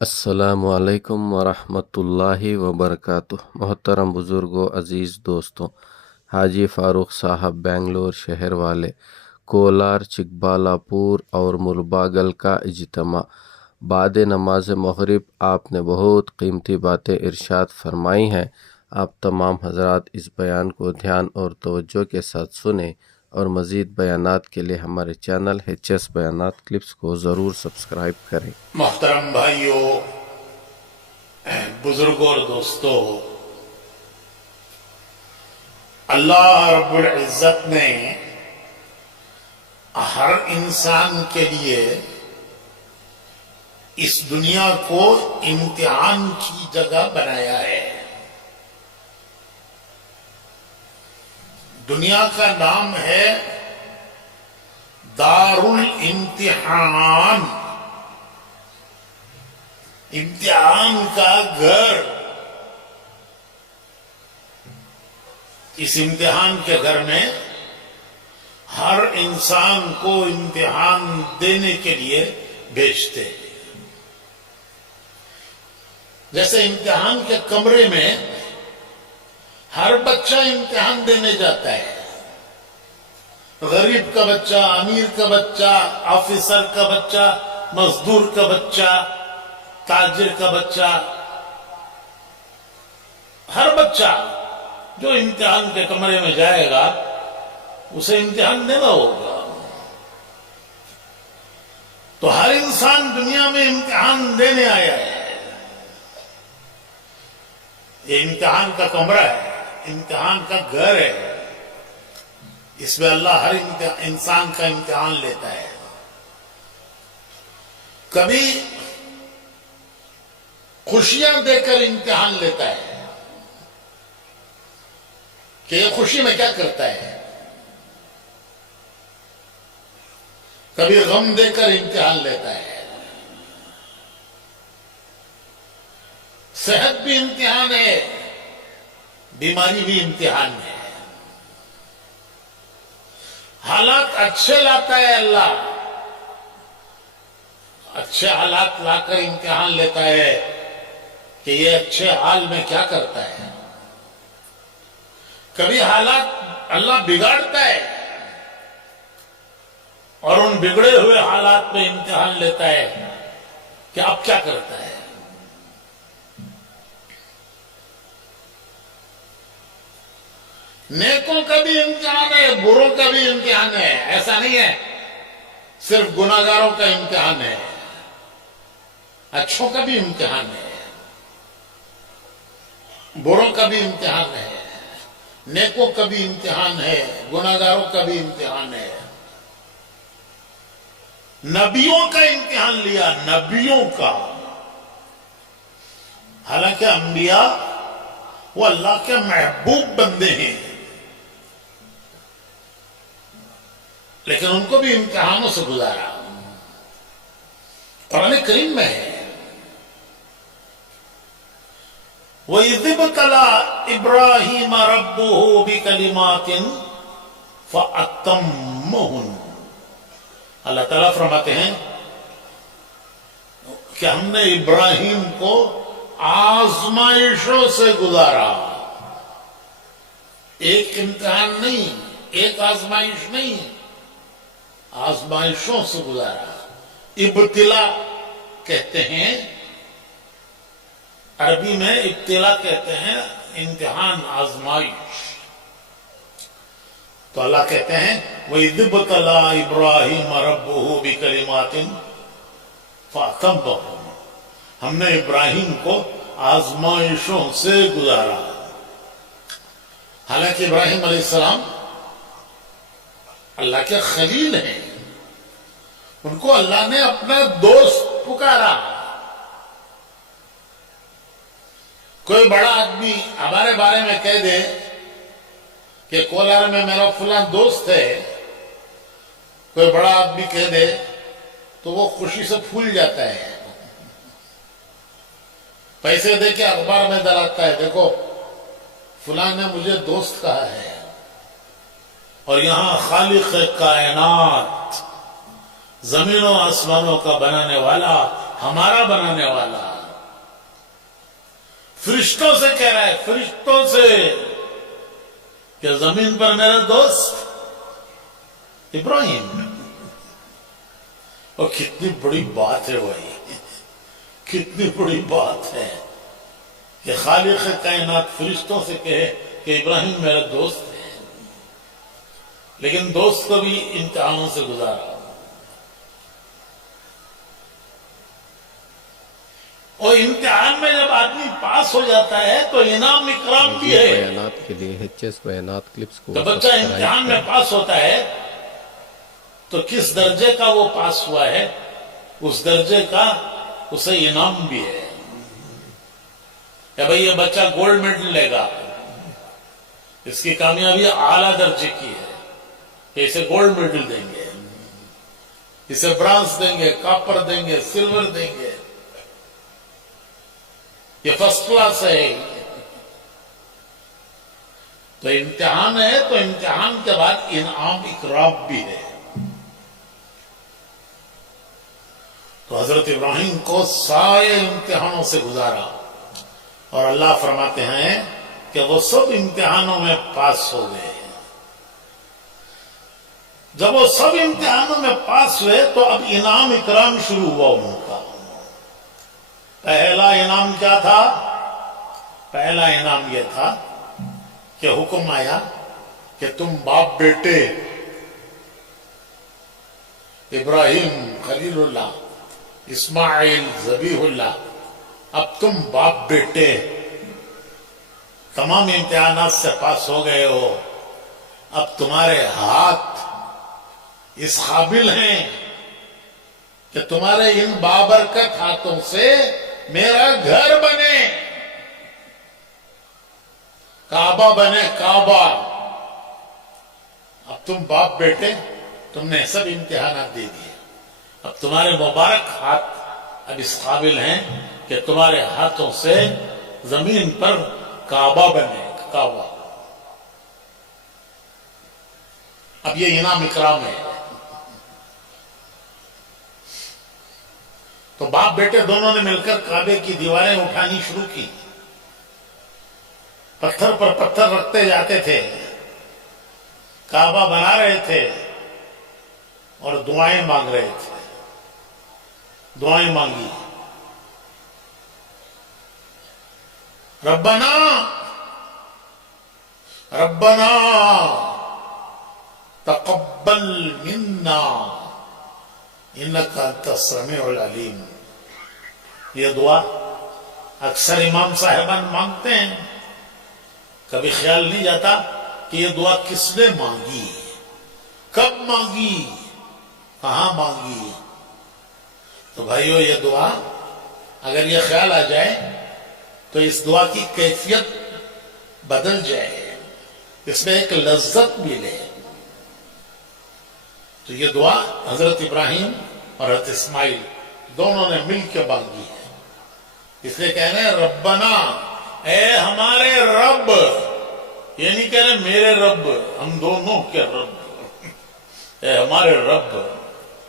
السلام علیکم ورحمۃ اللہ وبرکاتہ۔ محترم بزرگوں، عزیز دوستوں، حاجی فاروق صاحب بنگلور شہر والے، کولار، چکبالاپور اور ملباگل کا اجتماع۔ بعد نماز مغرب آپ نے بہت قیمتی باتیں ارشاد فرمائی ہیں۔ آپ تمام حضرات اس بیان کو دھیان اور توجہ کے ساتھ سنیں اور مزید بیانات کے لیے ہمارے چینل HS بیانات کلپس کو ضرور سبسکرائب کریں۔ محترم بھائیوں، بزرگوں اور دوستوں، اللہ رب العزت نے ہر انسان کے لیے اس دنیا کو امتحان کی جگہ بنایا ہے۔ دنیا کا نام ہے دار الامتحان، امتحان کا گھر۔ اس امتحان کے گھر میں ہر انسان کو امتحان دینے کے لیے بھیجتے ہیں۔ جیسے امتحان کے کمرے میں ہر بچہ امتحان دینے جاتا ہے، غریب کا بچہ، امیر کا بچہ، آفیسر کا بچہ، مزدور کا بچہ، تاجر کا بچہ، ہر بچہ جو امتحان کے کمرے میں جائے گا اسے امتحان دینا ہوگا۔ تو ہر انسان دنیا میں امتحان دینے آیا ہے۔ یہ امتحان کا کمرہ ہے، امتحان کا گھر ہے۔ اس میں اللہ ہر انسان کا امتحان لیتا ہے۔ کبھی خوشیاں دے کر امتحان لیتا ہے کہ یہ خوشی میں کیا کرتا ہے، کبھی غم دے کر امتحان لیتا ہے۔ صحت بھی امتحان ہے، بیماری بھی امتحان ہے۔ حالات اچھے لاتا ہے اللہ، اچھے حالات لا کر امتحان لیتا ہے کہ یہ اچھے حال میں کیا کرتا ہے۔ کبھی حالات اللہ بگاڑتا ہے اور ان بگڑے ہوئے حالات میں امتحان لیتا ہے کہ اب کیا کرتا ہے۔ نیکوں کا بھی امتحان ہے، بروں کا بھی امتحان ہے۔ ایسا نہیں ہے صرف گناہگاروں کا امتحان ہے، اچھوں کا بھی امتحان ہے، بروں کا بھی امتحان ہے، نیکوں کا بھی امتحان ہے، گناہگاروں کا بھی امتحان ہے۔ نبیوں کا امتحان لیا، نبیوں کا۔ حالانکہ انبیاء وہ اللہ کے محبوب بندے ہیں، لیکن ان کو بھی امتحانوں سے گزارا۔ قرآن کریم میں ہے وَإِذِ ابْتَلَىٰ إِبْرَاهِيمَ رَبُّهُ بِكَلِمَاتٍ فَأَتَمَّهُنَّ۔ اللہ تعالیٰ فرماتے ہیں کہ ہم نے ابراہیم کو آزمائشوں سے گزارا۔ ایک امتحان نہیں، ایک آزمائش نہیں، آزمائشوں سے گزارا۔ ابتلا کہتے ہیں، عربی میں ابتلا کہتے ہیں امتحان، آزمائش۔ تو اللہ کہتے ہیں وَإِذِ ابْتَلَىٰ إِبْرَاهِيمَ رَبُّهُ بِكَلِمَاتٍ فَأَتَمَّهُنَّ۔ ہم نے ابراہیم کو آزمائشوں سے گزارا۔ حالانکہ ابراہیم علیہ السلام اللہ کے خلیل ہیں، ان کو اللہ نے اپنا دوست پکارا۔ کوئی بڑا آدمی ہمارے بارے میں کہہ دے کہ کولار میں میرا فلاں دوست ہے، کوئی بڑا آدمی کہہ دے تو وہ خوشی سے پھول جاتا ہے، پیسے دے کے اخبار میں ڈلاتا ہے، دیکھو فلاں نے مجھے دوست کہا ہے۔ اور یہاں خالق کائنات، زمین و آسمانوں کا بنانے والا، ہمارا بنانے والا فرشتوں سے کہہ رہا ہے، فرشتوں سے، کہ زمین پر میرا دوست ابراہیم. اور کتنی بڑی بات ہے بھائی، کتنی بڑی بات ہے کہ خالق کائنات فرشتوں سے کہے کہ ابراہیم میرا دوست ہے. لیکن دوست کو بھی امتحانوں سے گزارا، اور امتحان میں جب آدمی پاس ہو جاتا ہے تو انعام اکرام بھی مزید ہے. بیانات کے لیے HS بیانات کلپس کو تو بچہ سبسکرائب امتحان میں کریں. پاس ہوتا ہے تو کس درجے کا وہ پاس ہوا ہے، اس درجے کا اسے انعام بھی ہے. کہ بھئی یہ بچہ گولڈ میڈل لے گا، اس کی کامیابی اعلیٰ درجے کی ہے، کہ اسے گولڈ میڈل دیں گے، اسے برانز دیں گے، کاپر دیں گے، سلور دیں گے، یہ فرسٹ کلاس ہے. تو امتحان ہے، تو امتحان کے بعد انعام اکرام بھی ہے. تو حضرت ابراہیم کو سارے امتحانوں سے گزارا، اور اللہ فرماتے ہیں کہ وہ سب امتحانوں میں پاس ہو گئے. جب وہ سب امتحانوں میں پاس ہوئے تو اب انعام اکرام شروع ہوا ان کا. پہلا انعام کیا تھا؟ پہلا انعام یہ تھا کہ حکم آیا کہ تم باپ بیٹے ابراہیم خلیل اللہ، اسماعیل ذبیح اللہ، اب تم باپ بیٹے تمام امتحانات سے پاس ہو گئے ہو. اب تمہارے ہاتھ اس قابل ہیں کہ تمہارے ان بابرکت ہاتھوں سے میرا گھر بنے، کعبہ بنے، کعبہ. اب تم باپ بیٹے، تم نے سب امتحانات دے دیے، اب تمہارے مبارک ہاتھ اب اس قابل ہیں کہ تمہارے ہاتھوں سے زمین پر کعبہ بنے، کعبہ. اب یہ انعام اکرام ہے. تو باپ بیٹے دونوں نے مل کر کعبے کی دیواریں اٹھانی شروع کی، پتھر پر پتھر رکھتے جاتے تھے، کعبہ بنا رہے تھے اور دعائیں مانگ رہے تھے. دعائیں مانگی، ربنا ربنا تقبل منا انک انت السمیع العلیم. یہ دعا اکثر امام صاحبان مانگتے ہیں، کبھی خیال نہیں جاتا کہ یہ دعا کس نے مانگی، کب مانگی، کہاں مانگی. تو بھائیو یہ دعا اگر یہ خیال آ جائے تو اس دعا کی کیفیت بدل جائے، اس میں ایک لذت ملے. تو یہ دعا حضرت ابراہیم اور حضرت اسماعیل دونوں نے مل کے مانگی ہے. اس لیے کہہ رہے ہیں ربنا، اے ہمارے رب. یہ نہیں کہہ رہے میرے رب، ہم دونوں کے رب. اے ہمارے رب،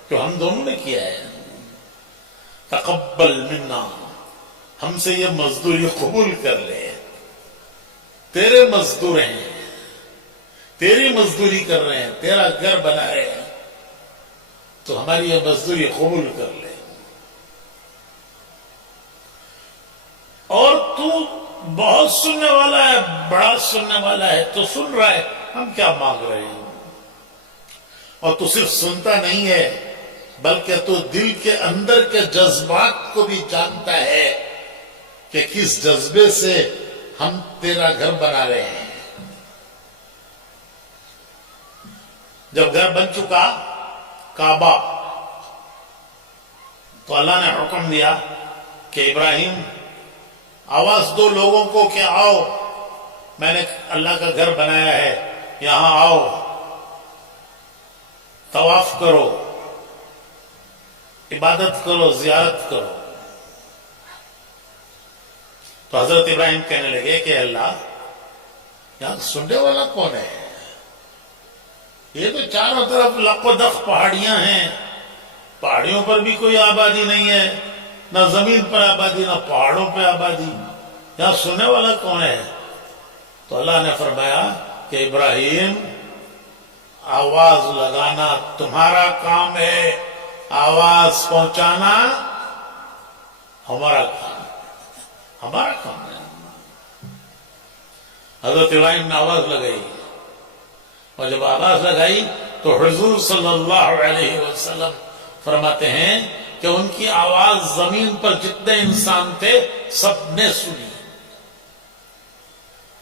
جو ہم دونوں نے کیا ہے. تقبل منا، ہم سے یہ مزدوری قبول کر لے. تیرے مزدور ہیں، تیری مزدوری کر رہے ہیں، تیرا گھر بنا رہے ہیں، تو ہماری یہ مزدوری قبول کر لے. اور تو بہت سننے والا ہے، بڑا سننے والا ہے، تو سن رہا ہے ہم کیا مانگ رہے ہیں. اور تو صرف سنتا نہیں ہے بلکہ تو دل کے اندر کے جذبات کو بھی جانتا ہے کہ کس جذبے سے ہم تیرا گھر بنا رہے ہیں. جب گھر بن چکا کعبہ، تو اللہ نے حکم دیا کہ ابراہیم آواز دو لوگوں کو کہ آؤ، میں نے اللہ کا گھر بنایا ہے، یہاں آؤ، طواف کرو، عبادت کرو، زیارت کرو. تو حضرت ابراہیم کہنے لگے کہ اللہ، یہاں سننے والا کون ہے؟ یہ تو چاروں طرف لق و دق پہاڑیاں ہیں، پہاڑیوں پر بھی کوئی آبادی نہیں ہے، نہ زمین پر آبادی نہ پہاڑوں پہ آبادی، یہاں سننے والا کون ہے؟ تو اللہ نے فرمایا کہ ابراہیم آواز لگانا تمہارا کام ہے، آواز پہنچانا ہمارا کام ہے، ہمارا کام ہے۔ حضرت ابراہیم نے آواز لگائی، اور جب آواز لگائی تو حضور صلی اللہ علیہ وسلم فرماتے ہیں کہ ان کی آواز زمین پر جتنے انسان تھے سب نے سنی،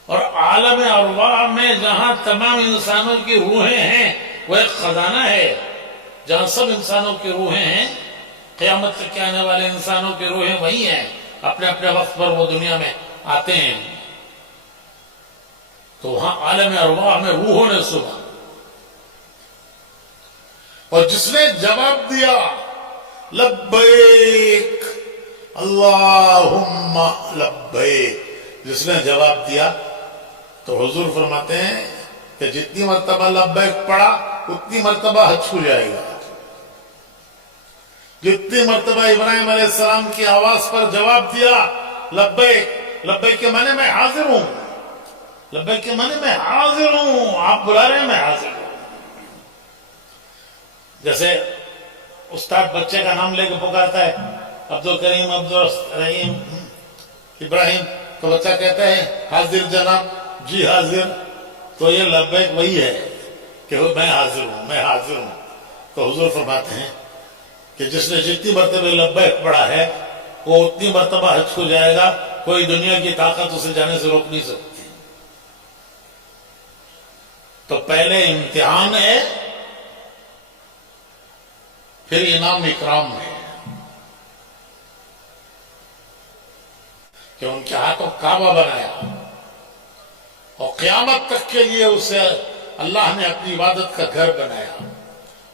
اور عالم ارواح میں جہاں تمام انسانوں کی روحیں ہیں وہ ایک خزانہ ہے، جہاں سب انسانوں کی روحیں ہیں، قیامت تک کے آنے والے انسانوں کی روحیں وہی ہیں، اپنے اپنے وقت پر وہ دنیا میں آتے ہیں، تو وہاں عالم ارواح میں روحوں نے سنا، اور جس نے جواب دیا لبیک اللہم لبیک، جس نے جواب دیا تو حضور فرماتے ہیں کہ جتنی مرتبہ لبیک پڑھا اتنی مرتبہ حج ہو جائے گا، جتنی مرتبہ ابراہیم علیہ السلام کی آواز پر جواب دیا لبیک، لبیک کے معنی میں حاضر ہوں، لبیک کے معنی میں حاضر ہوں، آپ بلا رہے ہیں میں حاضر ہوں۔ جیسے استاد بچے کا نام لے کے پکارتا ہے عبد الکریم عبد الرحیم ابراہیم، تو بچہ کہتا ہے حاضر جناب، جی حاضر، تو یہ لبیک وہی ہے کہ میں حاضر ہوں، میں حاضر ہوں۔ تو حضور فرماتے ہیں کہ جس نے جتنی مرتبہ لبیک پڑھا ہے وہ اتنی مرتبہ حج ہو جائے گا، کوئی دنیا کی طاقت اسے جانے سے روک نہیں سکتی۔ تو پہلے امتحان ہے، پھر انعام اکرام ہے، کہ ان کے ہاتھوں کعبہ بنایا، اور قیامت تک کے لیے اسے اللہ نے اپنی عبادت کا گھر بنایا،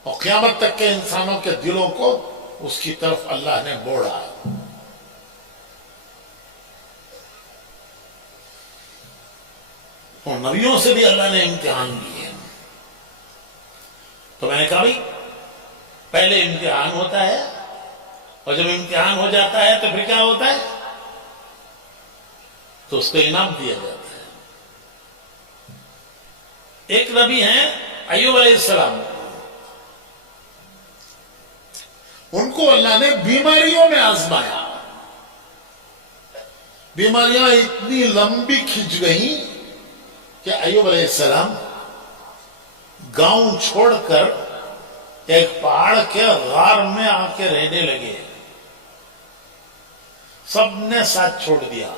اور قیامت تک کے انسانوں کے دلوں کو اس کی طرف اللہ نے موڑا۔ اور نبیوں سے بھی اللہ نے امتحان لیے، تو میں نے کہا بھائی پہلے امتحان ہوتا ہے، اور جب امتحان ہو جاتا ہے تو پھر کیا ہوتا ہے؟ تو اس کو انعام دیا جاتا ہے۔ ایک نبی ہیں ایوب علیہ السلام، ان کو اللہ نے بیماریوں میں آزمایا، بیماریاں اتنی لمبی کھنچ گئیں کہ ایوب علیہ السلام گاؤں چھوڑ کر ایک پہاڑ کے غار میں آ کے رہنے لگے، سب نے ساتھ چھوڑ دیا،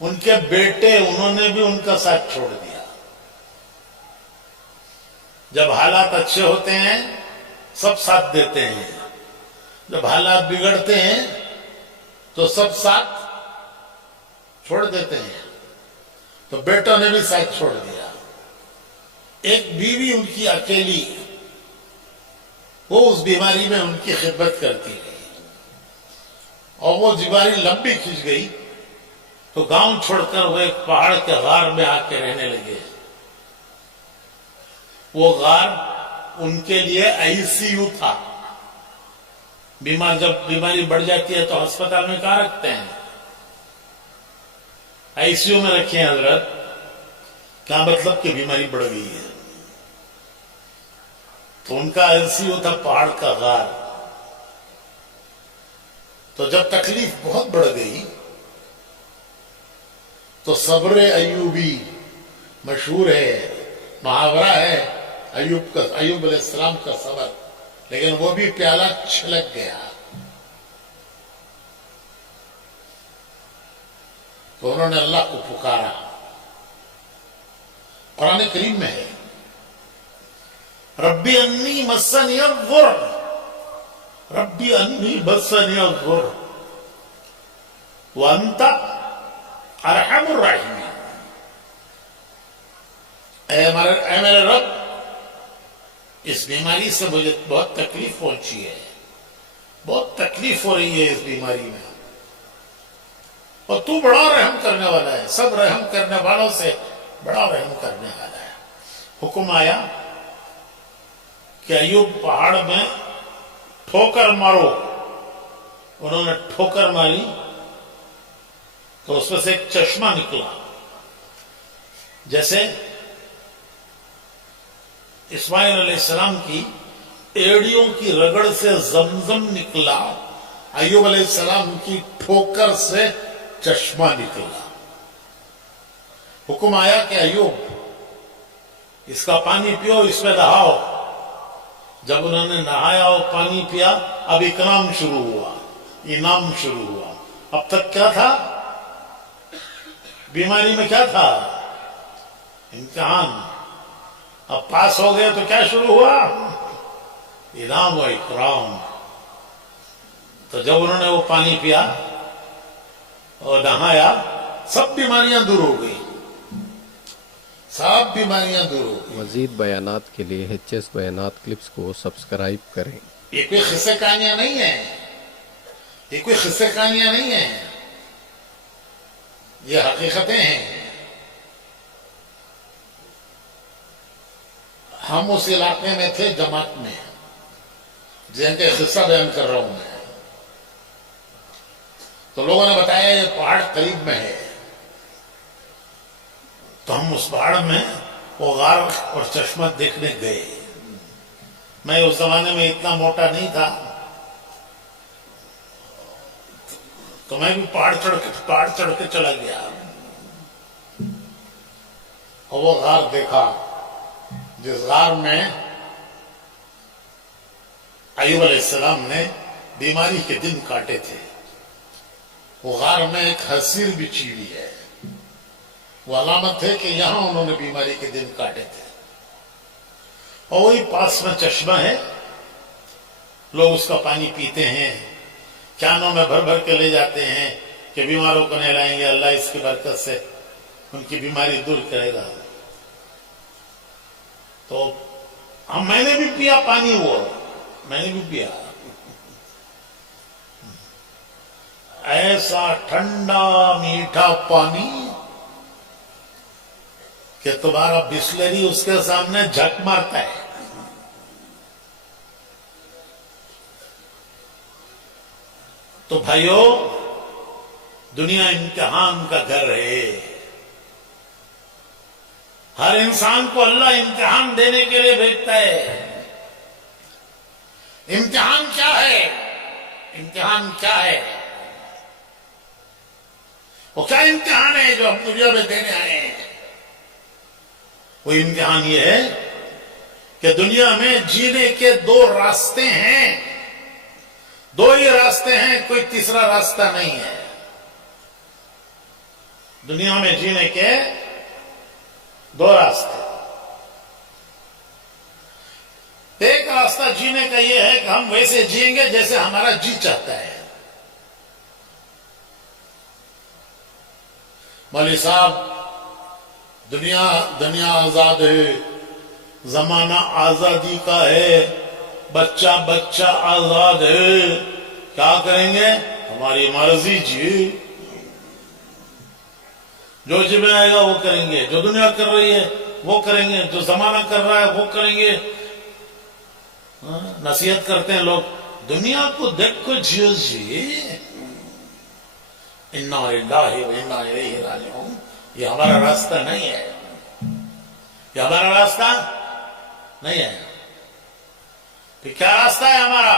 ان کے بیٹے انہوں نے بھی ان کا ساتھ چھوڑ دیا۔ جب حالات اچھے ہوتے ہیں سب ساتھ دیتے ہیں، جب حالات بگڑتے ہیں تو سب ساتھ چھوڑ دیتے ہیں، تو بیٹوں نے بھی ساتھ چھوڑ دیا۔ ایک بیوی ان کی اکیلی، وہ اس بیماری میں ان کی خدمت کرتی رہی، اور وہ بیماری لمبی کھنچ گئی تو گاؤں چھوڑ کر وہ ایک پہاڑ کے غار میں آ کے رہنے لگے۔ وہ غار ان کے لیے آئی سی یو تھا، جب بیماری بڑھ جاتی ہے تو ہسپتال میں کہاں رکھتے ہیں؟ آئی سی یو میں رکھے ہیں حضرت۔ کیا مطلب کہ بیماری بڑھ گئی ہے؟ تو ان کا آئی سی یو تھا پہاڑ کا غار۔ تو جب تکلیف بہت بڑھ گئی تو صبر ایوبی مشہور ہے، محاورہ ہے ایوب علیہ السلام کا صبر، لیکن وہ بھی پیالہ چھلک گیا۔ تو انہوں نے اللہ کو پکارا۔ قرآن کریم میں ہے ربی انی مسنی الضر، ربی انی مسنی الضر وانت ارحم الراحمین، اے میرے رب اس بیماری سے مجھے بہت تکلیف پہنچی ہے، بہت تکلیف ہو رہی ہے اس بیماری میں، اور تو بڑا رحم کرنے والا ہے، سب رحم کرنے والوں سے بڑا رحم کرنے والا ہے۔ حکم آیا کہ ایوب پہاڑ میں ٹھوکر مارو، उन्होंने ठोकर मारी तो उसमें से एक चश्मा निकला, जैसे इस्माइल अलैहिस्सलाम की एड़ियों की रगड़ से जमजम निकला, अय्यूब अलैहिस्सलाम की ठोकर से चश्मा निकला। हुक्म आया कि अय्यूब इसका पानी पियो, इसमें नहाओ। जब उन्होंने नहाया और पानी पिया, अब इकराम शुरू हुआ, इनाम शुरू हुआ। अब तक क्या था? बीमारी में क्या था? इम्तिहान। अब पास हो गए तो क्या शुरू हुआ? इनाम और इकराम। तो जब उन्होंने वो पानी पिया और नहाया, सब बीमारियां दूर हो गई, सब बीमारियां दूर हो गई। मजीद बयानात के लिए HS बयानात क्लिप्स को सब्सक्राइब करें। ये कोई किस्से कहानियां नहीं है, ये कोई किस्से कहानियां नहीं है, ये हकीकतें हैं। हम उस इलाके में थे, जमात में, जिनके किस्सा बयान कर रहा हूं मैं। तो लोगों ने बताया ये पहाड़ करीब में है, तो हम उस पहाड़ में वो गार और चश्मा देखने गए। मैं उस जमाने में इतना मोटा नहीं था, तो मैं भी पहाड़ चढ़ के चला गया और वो गार देखा, जिस गार में अय्यूब अलैहिस्सलाम ने बीमारी के दिन काटे थे। वो गार में एक हसीर बिछी हुई है, वो अलामत है कि यहां उन्होंने बीमारी के दिन काटे थे। और वही पास में चश्मा है, लोग उसका पानी पीते हैं, कैनों में भर भर के ले जाते हैं कि बीमारों को नहलाएंगे, अल्लाह इसकी बरकत से उनकी बीमारी दूर करेगा। तो मैंने भी पिया पानी, वो मैंने भी पिया। ऐसा ठंडा मीठा पानी कि तुम्हारा बिस्लरी उसके सामने झक मारता है। तो भाइयों, दुनिया इम्तिहान का घर है। हर इंसान को अल्लाह इम्तिहान देने के लिए भेजता है। इम्तिहान क्या है? इम्तिहान क्या है? वो क्या इम्तिहान है जो हम दुनिया में देने आए हैं? वो इम्तिहान ये है कि दुनिया में जीने के दो रास्ते हैं, दो ही रास्ते हैं, कोई तीसरा रास्ता नहीं है। दुनिया में जीने के दो रास्ते। एक रास्ता जीने का यह है कि हम वैसे जिएंगे जैसे हमारा जी चाहता है। मौलवी साहब, दुनिया आजाद है, जमाना आजादी का है, बच्चा आजाद है, क्या करेंगे? हमारी मर्जी जी, जो जी में आएगा वो करेंगे, जो दुनिया कर रही है वो करेंगे, जो जमाना कर रहा है वो करेंगे। नसीहत करते हैं लोग, दुनिया को देखो जियो जी, इन्ना लिल्लाहि व इन्ना इलैहि राजिऊन। ये हमारा रास्ता नहीं है, ये हमारा रास्ता नहीं है। तो क्या रास्ता है हमारा?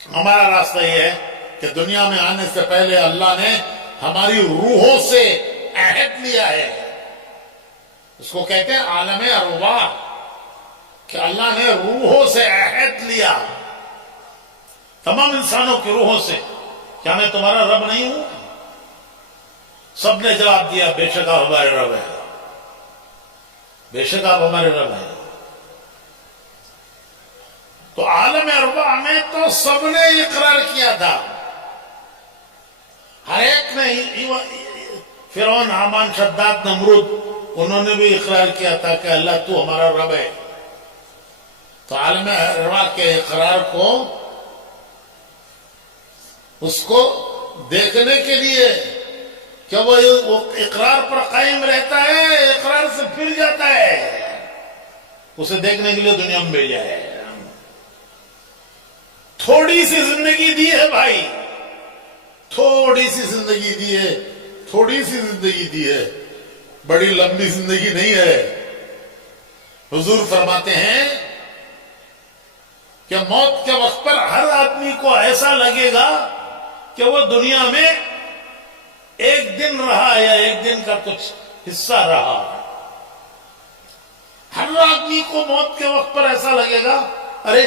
हमारा रास्ता ये है कि दुनिया में आने से पहले अल्लाह ने हमारी रूहों से अहद लिया है। उसको कहते हैं आलम अरवाह, कि अल्लाह ने रूहों से अहद लिया, तमाम इंसानों की रूहों से। क्या मैं तुम्हारा रब नहीं हूं? सबने जवाब दिया, बेशक आप हमारे रब है, बेशक आप हमारे रब है। तो आलम अरवाह में तो सबने इकरार किया था, हर एक ने, फिरौन, हामान, शद्दाद, नमरूद, उन्होंने भी इकरार किया था कि अल्लाह तू हमारा रब है। तो आलम अरवाह के इकरार को, उसको देखने के लिए क्या वो इकरार पर कायम रहता है, इकरार से फिर जाता है, उसे देखने के लिए दुनिया में भेजा है। थोड़ी सी जिंदगी दी है भाई, थोड़ी सी जिंदगी दी है, थोड़ी सी जिंदगी दी है, बड़ी लंबी जिंदगी नहीं है। हुजूर फरमाते हैं कि मौत के वक्त पर हर आदमी को ऐसा लगेगा कि वो दुनिया में एक दिन रहा या एक दिन का कुछ हिस्सा रहा। हर आदमी को मौत के वक्त पर ऐसा लगेगा, अरे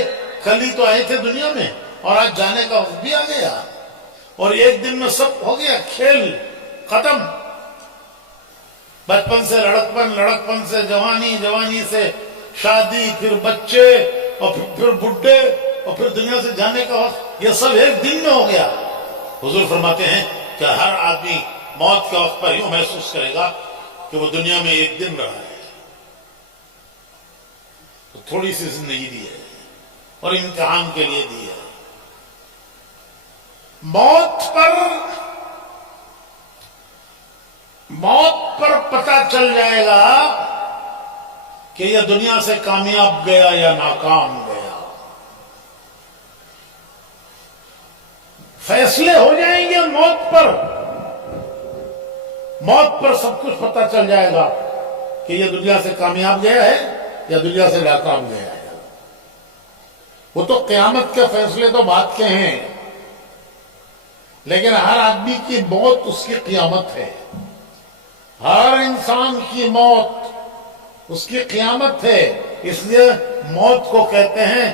कल ही तो आए थे दुनिया में और आज जाने का वक्त भी आ गया और एक दिन में सब हो गया, खेल खत्म। बचपन से लड़कपन, लड़कपन से जवानी, जवानी से शादी, फिर बच्चे और फिर बुढ़े और फिर दुनिया से जाने का वक्त, ये सब एक दिन में हो गया। हुजूर फरमाते हैं कि हर आदमी मौत के वक्त पर यूं महसूस करेगा कि वो दुनिया में एक दिन रहा है। तो थोड़ी सी जिंदगी दी है और इम्तिहान के लिए दी है। मौत पर पता चल जाएगा कि यह दुनिया से कामयाब गया या नाकाम गया। फैसले हो जाएंगे मौत पर। मौत पर सब कुछ पता चल जाएगा कि यह दुनिया से कामयाब गया है या दुनिया से नाकाम गया है। वो तो क़यामत के फैसले तो बात के हैं, लेकिन हर आदमी की मौत उसकी क़यामत है। हर इंसान की मौत उसकी क़यामत है। इसलिए मौत को कहते हैं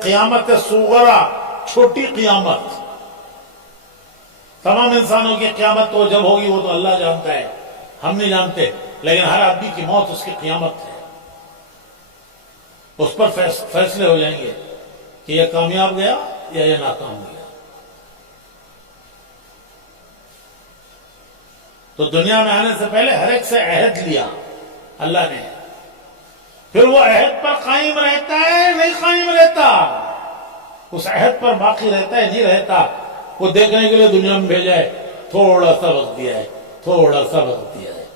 क़यामत सुगरा, छोटी क़यामत। तमाम इंसानों की क़यामत तो जब होगी वो तो अल्लाह जानता है, हम नहीं जानते, लेकिन हर आदमी की मौत उसकी क़यामत है। उस पर फैसले हो जाएंगे कि यह कामयाब गया या यह नाकाम गया। तो दुनिया में आने से पहले हर एक से अहद लिया अल्लाह ने, फिर वो अहद पर कायम रहता है नहीं कायम रहता, उस अहद पर बाकी रहता है नहीं रहता, वो देखने के लिए दुनिया में भेजा है, थोड़ा सा वक्त दिया है, थोड़ा सा वक्त दिया है।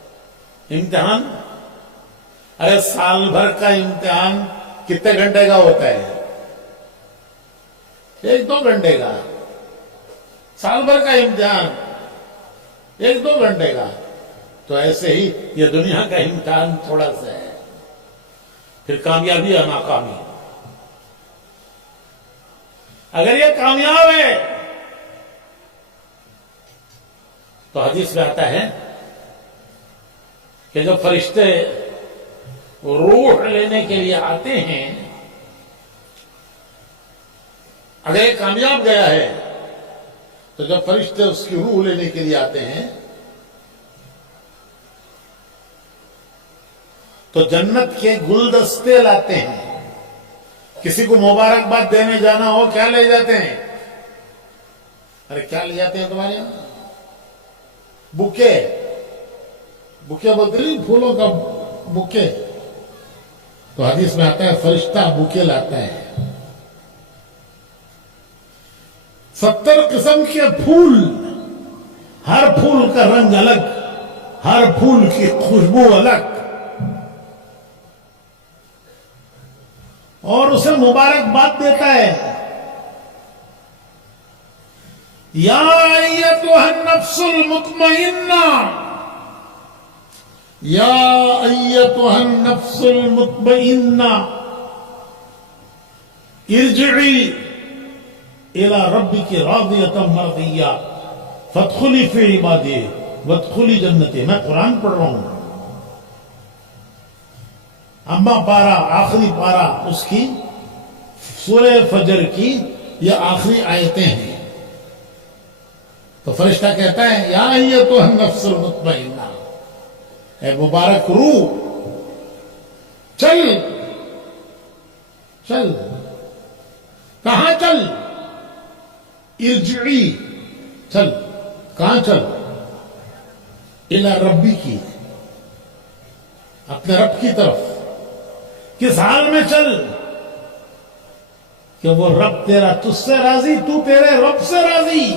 इम्तिहान, अरे साल भर का इम्तिहान कितने घंटे का होता है? 1-2 घंटे का। साल भर का इम्तिहान 1-2 घंटे का। तो ऐसे ही ये दुनिया का इम्तिहान थोड़ा सा है, फिर कामयाबी या नाकामी। अगर ये कामयाब है तो हदीस में आता है कि जब फरिश्ते रूह लेने के लिए आते हैं, अगर ये कामयाब गया है तो जब फरिश्ते उसकी रूह लेने के लिए आते हैं तो जन्नत के गुलदस्ते लाते हैं। किसी को मुबारकबाद देने जाना हो, क्या ले जाते हैं? अरे क्या ले जाते हैं तुम्हारे यहां? बुके। बुके बोलते नहीं, फूलों का बुके। तो हदीस में आता है फरिश्ता बुके लाता है। 70 किस्म के फूल, हर फूल का रंग अलग, हर फूल की खुशबू अलग, और उसे मुबारकबाद देता है। या अय्यतुहन नफ्सुल मुतमइन्ना, या अय्यतुहन नफ्सुल मुतमइन्ना इरजिई इला रब्बिकी रादियतम मर्दिया फदखुली फी इबादी वदखुली जन्नती। मैं कुरान पढ़ रहा हूं, अम्मा पारा, आखिरी पारा उसकी, सूरह फजर की ये आखिरी आयतें हैं। तो फरिश्ता कहता है या अय्यतुहन नफ्सुल मुतमइन्ना, ए मुबारक रूह, चल चल। कहां चल? इरजिई, चल। कहां चल? इला रब्बी की, अपने रब की तरफ। किस हाल में चल? कि वो रब तेरा तुझसे राजी, तू तेरे रब से राजी,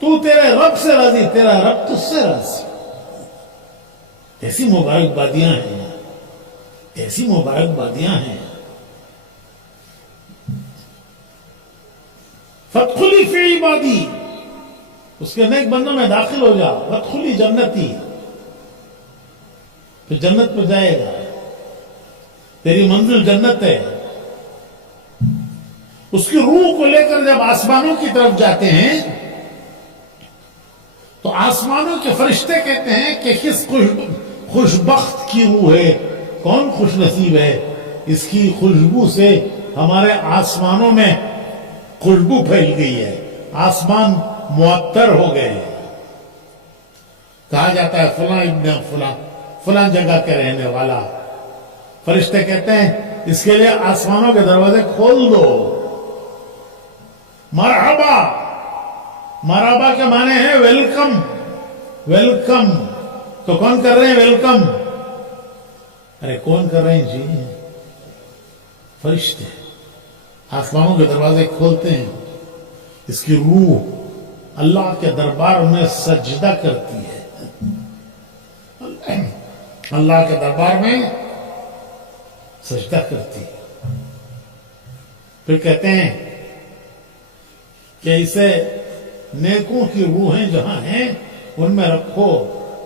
तू तेरे रब से राजी, तेरा रब तुझसे राजी। ऐसी मुबारकबादियां हैं, ऐसी मुबारकबादियां हैं। फदखुली फी इबादी, उसके नेक बंदों में दाखिल हो जा, वदखुली जन्नती, फिर जन्नत में जाएगा, तेरी मंजिल जन्नत है। उसकी रूह को लेकर जब आसमानों की तरफ जाते हैं तो आसमानों के फरिश्ते कहते हैं कि किस खुशबख्त की रूह है, कौन खुश नसीब है, इसकी खुशबू से हमारे आसमानों में खुशबू फैल गई है, आसमान मुअत्तर हो गए। कहा जाता है फलां इब्न फलां, फलां जगह के रहने वाला। फरिश्ते कहते हैं इसके लिए आसमानों के दरवाजे खोल दो। मरहबा, मरहबा के माने हैं वेलकम, वेलकम। तो कौन कर रहे हैं वेलकम? अरे कौन कर रहे हैं जी? फरिश्ते आसमानों के दरवाजे खोलते हैं, इसकी रूह अल्लाह के दरबार में सजदा करती है, अल्लाह के दरबार में सजदा करती है। फिर कहते हैं कि इसे नेकों की रूहें जहां हैं उनमें रखो,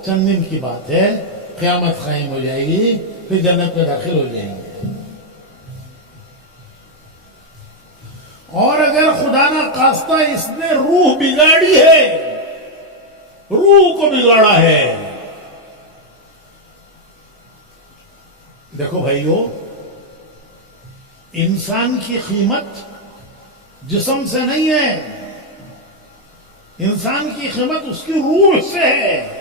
चंद दिन की बात है, क़यामत कायम हो जाएगी, फिर जन्नत में दाखिल हो जाएंगे। और अगर खुदा ना खास्ता इसने रूह बिगाड़ी है, रूह को बिगाड़ा है, देखो भाइयों, इंसान की कीमत जिस्म से नहीं है, इंसान की कीमत उसकी रूह से है।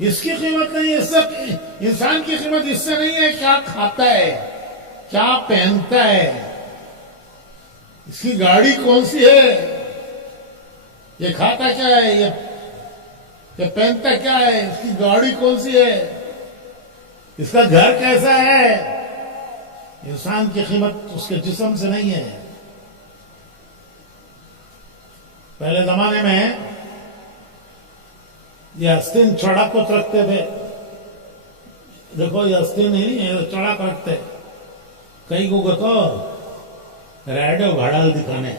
इसकी कीमत नहीं, इससे इंसान की कीमत इससे नहीं है क्या खाता है, क्या पहनता है, इसकी गाड़ी कौन सी है, ये खाता क्या है, ये पहनता क्या है, इसकी गाड़ी कौन सी है, इसका घर कैसा है। इंसान की कीमत उसके जिस्म से नहीं है। पहले जमाने में ये अस्तिन चढ़ा को रखते थे, देखो ये अस्तिन नहीं है, चढ़ा को रखते। कई को तो रेडो घड़ाल दिखाने,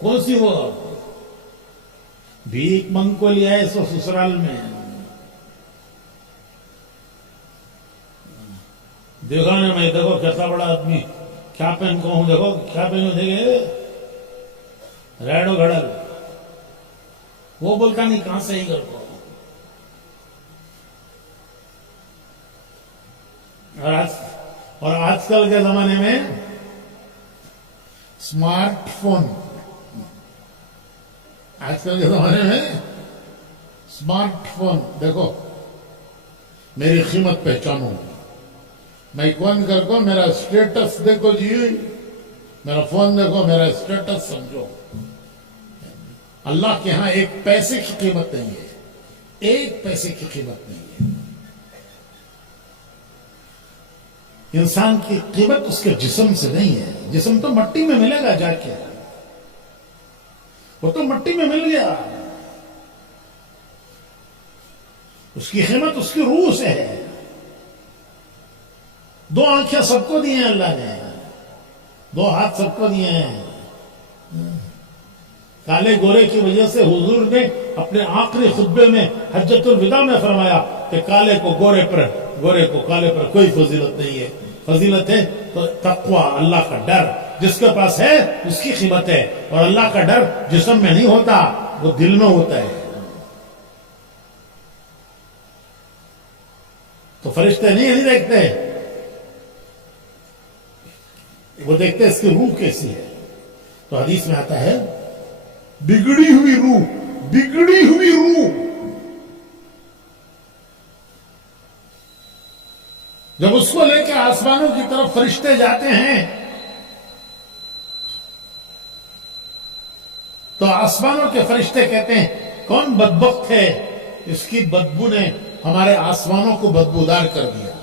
कौन सी वो भीख मंग को लिया है सो ससुराल में, देखा ना मैं, देखो कैसा बड़ा आदमी, क्या पहन को हूं, देखो क्या पहनो, देखे रेडो घड़ल, वो बोलता नहीं कहां से ही कर को। और आजकल के जमाने में स्मार्टफोन, आजकल के जमाने में स्मार्टफोन, देखो मेरी कीमत पहचानो, मैं कौन कर को, मेरा स्टेटस देखो जी, मेरा फोन देखो, मेरा स्टेटस समझो। अल्लाह के यहां एक पैसे की कीमत नहीं है, एक पैसे की कीमत नहीं है। इंसान की कीमत उसके जिस्म से नहीं है, जिस्म तो मट्टी में मिलेगा जाके, वो तो मट्टी में मिल गया, उसकी कीमत उसकी रूह से है। दो आंखें सबको दी हैं अल्लाह ने, दो हाथ सबको दिए हैं। काले गोरे की वजह से हुजूर ने अपने आखिरी खुतबे में हज्जतुल विदा में फरमाया कि काले को गोरे पर, गोरे को काले पर कोई फजीलत नहीं है। फजीलत है तो तक़वा, अल्लाह का डर, जिसके पास है उसकी कीमत है। और अल्लाह का डर जिस्म में नहीं होता, वो दिल में होता है। तो फरिश्ते नहीं देखते, वो देखते इसकी रूह कैसी है। तो हदीस में आता है बिगड़ी हुई रूह, बिगड़ी हुई रूह जब उसको लेकर आसमानों की तरफ फरिश्ते जाते हैं तो आसमानों के फरिश्ते कहते हैं कौन बदबख्त है, इसकी बदबू ने हमारे आसमानों को बदबूदार कर दिया,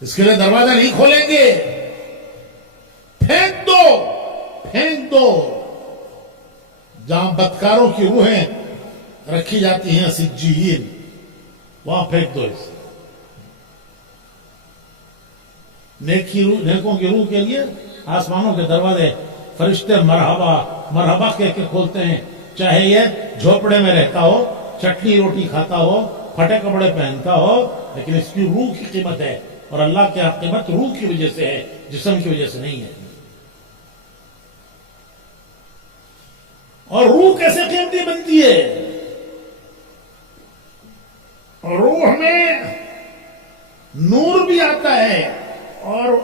इसके लिए दरवाजा नहीं खोलेंगे, फेंक दो, फेंक दो। जहां बदकारों की रूहें रखी जाती हैं सिज्जीन, वहां फेंक दो इसे। नेकों की रूह के लिए आसमानों के दरवाजे फरिश्ते मरहबा मरहबा कह के खोलते हैं, चाहे ये झोपड़े में रहता हो, चटनी रोटी खाता हो, फटे कपड़े पहनता हो, लेकिन इसकी रूह की कीमत है। और अल्लाह की कीमत रूह की वजह से है, जिस्म की वजह से नहीं है। और रूह कैसे कीमती बनती है? रूह में नूर भी आता है और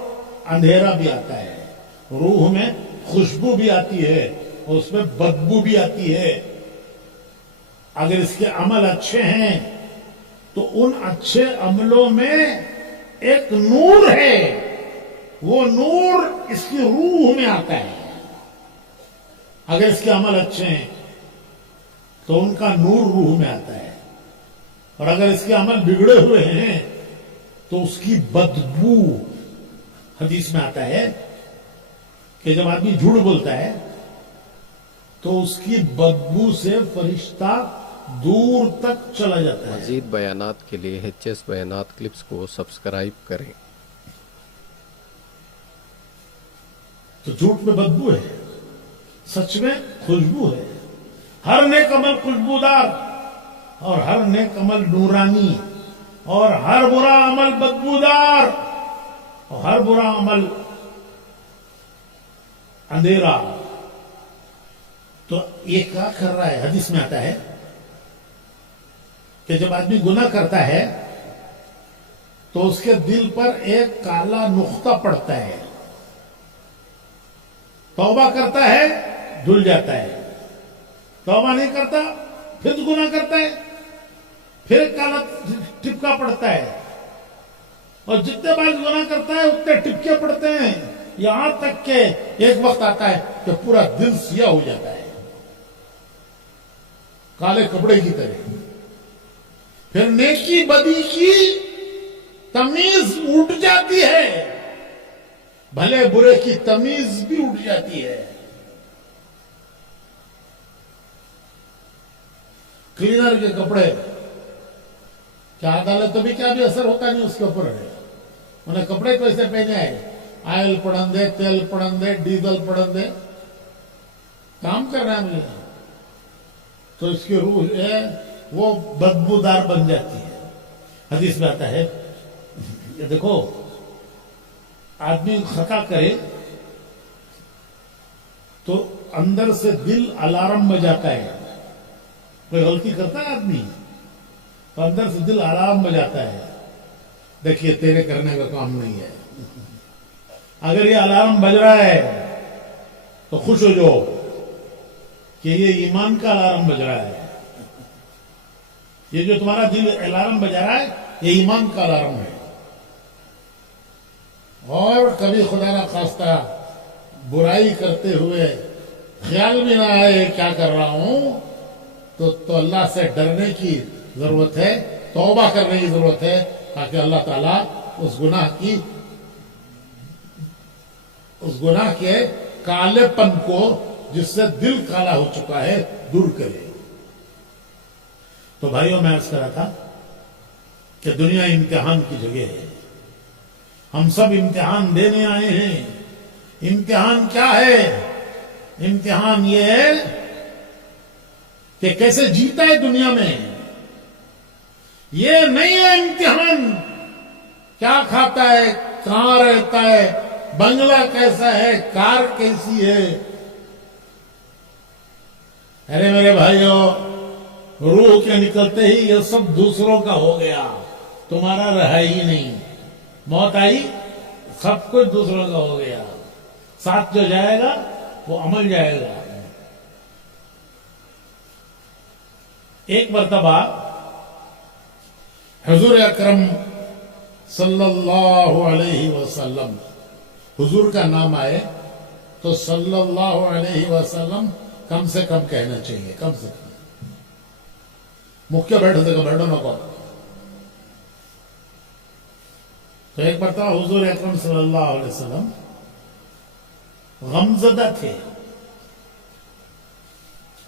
अंधेरा भी आता है। रूह में खुशबू भी आती है और उसमें बदबू भी आती है। अगर इसके अमल अच्छे हैं तो उन अच्छे अमलों में एक नूर है, वो नूर इसकी रूह में आता है। अगर इसके अमल अच्छे हैं तो उनका नूर रूह में आता है, और अगर इसके अमल बिगड़े हुए हैं तो उसकी बदबू, हदीस में आता है कि जब आदमी झूठ बोलता है तो उसकी बदबू से फरिश्ता दूर तक चला जाता है। मज़ीद बयानात के लिए HS बयानात क्लिप्स को सब्सक्राइब करें। तो झूठ में बदबू है, सच में खुशबू है। हर नेक अमल खुशबूदार और हर नेक अमल नूरानी, और हर बुरा अमल बदबूदार और हर बुरा अमल अंधेरा। तो ये क्या कर रहा है? हदीस में आता है कि जब आदमी गुनाह करता है तो उसके दिल पर एक काला नुक्ता पड़ता है। तौबा करता है, धुल जाता है। तौबा नहीं करता, फिर गुनाह करता है, फिर एक काला टिपका पड़ता है। और जितने बार गुनाह करता है उतने टिपके पड़ते हैं, यहां तक के एक वक्त आता है कि पूरा दिल सिया हो जाता है, काले कपड़े की तरह। फिर नेकी बदी की तमीज उठ जाती है, भले बुरे की तमीज भी उठ जाती है। क्लीनर के कपड़े क्या अदालत तो भी क्या भी असर होता नहीं उसके ऊपर है। उन्हें कपड़े कैसे पहने आए? आयल पड़न दे, तेल पड़न दे, डीजल पड़न दे, काम कर रहा है मुझे, तो इसकी रूह है वो बदबूदार बन जाती है। हदीस में आता है, ये देखो आदमी खता करे तो अंदर से दिल अलार्म बजाता है। कोई गलती करता है आदमी तो अंदर से दिल अलार्म बजाता है, देखिए तेरे करने का काम नहीं है। अगर ये अलार्म बज रहा है तो खुश हो जाओ कि ये ईमान का अलार्म बज रहा है। ये जो तुम्हारा दिल अलार्म बजा रहा है ये ईमान का अलार्म है। और कभी खुदा ना खास्ता बुराई करते हुए ख्याल भी ना आए क्या कर रहा हूं, तो अल्लाह से डरने की जरूरत है, तौबा करने की जरूरत है, ताकि अल्लाह ताला उस गुनाह के कालेपन को, जिससे दिल काला हो चुका है, दूर करे। तो भाइयों, मैं अर्ज करा था कि दुनिया इम्तिहान की जगह है। हम सब इम्तिहान देने आए हैं। इम्तिहान क्या है? इम्तिहान ये है कि कैसे जीता है दुनिया में। ये नहीं है इम्तिहान क्या खाता है, कहां रहता है, बंगला कैसा है, कार कैसी है। अरे मेरे भाइयों, रूह के निकलते ही ये सब दूसरों का हो गया, तुम्हारा रहा ही नहीं। मौत आई, सब कुछ दूसरों का हो गया। साथ जो जाएगा वो अमल जाएगा। एक मर्तबा हुजूर अकरम सल्लल्लाहु अलैहि वसल्लम, हुजूर का नाम आए तो सल्लल्लाहु अलैहि वसल्लम कम से कम कहना चाहिए, कम से कम। मुख्य बैठो नको। तो एक मरतबा हुजूर अकरम सल्लल्लाहु अलैहि वसल्लम गमज़दा थे।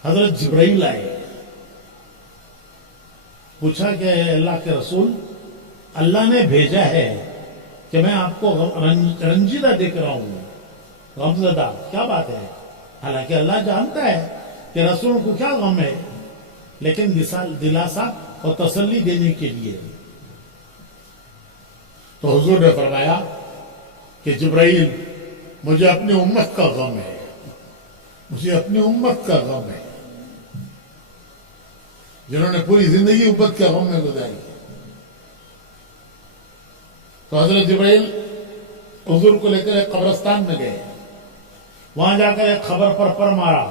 हजरत जिब्राइल आए, पूछा कि अल्लाह के रसूल, अल्लाह ने भेजा है کہ میں آپ کو رنجیدہ دیکھ رہا ہوں، غمزدہ، کیا بات ہے؟ حالانکہ اللہ جانتا ہے کہ رسول کو کیا غم ہے، لیکن دلاسا اور تسلی دینے کے لیے تو حضور نے فرمایا کہ جبرائیل، مجھے اپنی امت کا غم ہے، مجھے اپنی امت کا غم ہے، جنہوں نے پوری زندگی امت کے غم میں گزاری ہے۔ تو حضرت جبرائیل حضور کو لے کر ایک قبرستان میں گئے، وہاں جا کر ایک خبر پر مارا،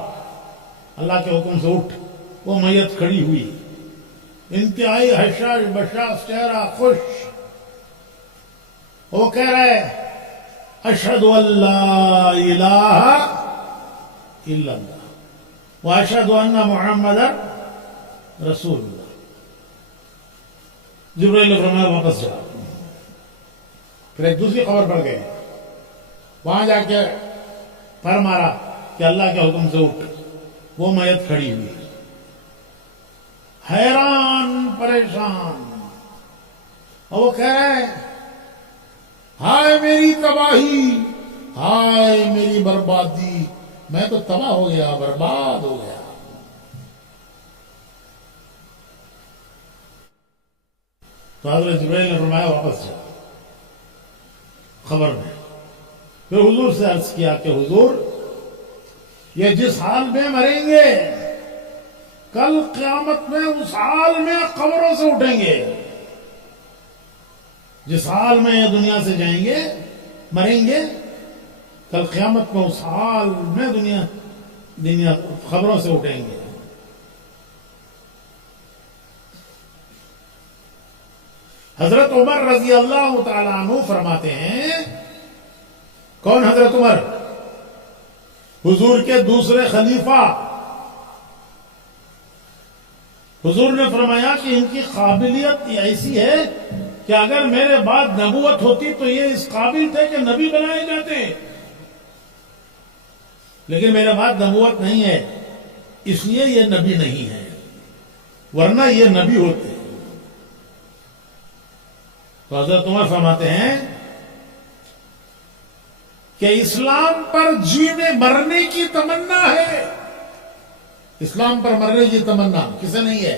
اللہ کے حکم سے اٹھ، وہ میت کھڑی ہوئی، انتہائی حشاش بشاش چہرہ، خوش، وہ کہہ رہا ہے اشہد ان لا الہ الا اللہ واشہد ان محمد رسول اللہ۔ جبرائیل نے فرمایا واپس جا، پھر ایک دوسری خبر پڑ گئی، وہاں جا کے پر مارا کہ اللہ کے حکم سے اٹھ، وہ میت کھڑی ہوئی، حیران پریشان، اور وہ کہہ رہا ہے ہائے میری تباہی، ہائے میری بربادی، میں تو تباہ ہو گیا، برباد ہو گیا۔ تو حضرت جبرائیل نے فرمایا واپس جا خبر میں۔ پھر حضور سے عرض کیا کہ حضور، یہ جس حال میں مریں گے کل قیامت میں اس حال میں قبروں سے اٹھیں گے، جس حال میں یہ دنیا سے جائیں گے مریں گے، کل قیامت میں اس حال میں دنیا خبروں سے اٹھیں گے۔ حضرت عمر رضی اللہ تعالیٰ عنہ فرماتے ہیں، کون حضرت عمر؟ حضور کے دوسرے خلیفہ۔ حضور نے فرمایا کہ ان کی قابلیت ایسی ہے کہ اگر میرے بعد نبوت ہوتی تو یہ اس قابل تھے کہ نبی بنائے جاتے، لیکن میرے بعد نبوت نہیں ہے، اس لیے یہ نبی نہیں ہے، ورنہ یہ نبی ہوتے۔ تو حضرت عمر فرماتے ہیں کہ اسلام پر جینے مرنے کی تمنا ہے، اسلام پر مرنے کی تمنا کسے نہیں ہے؟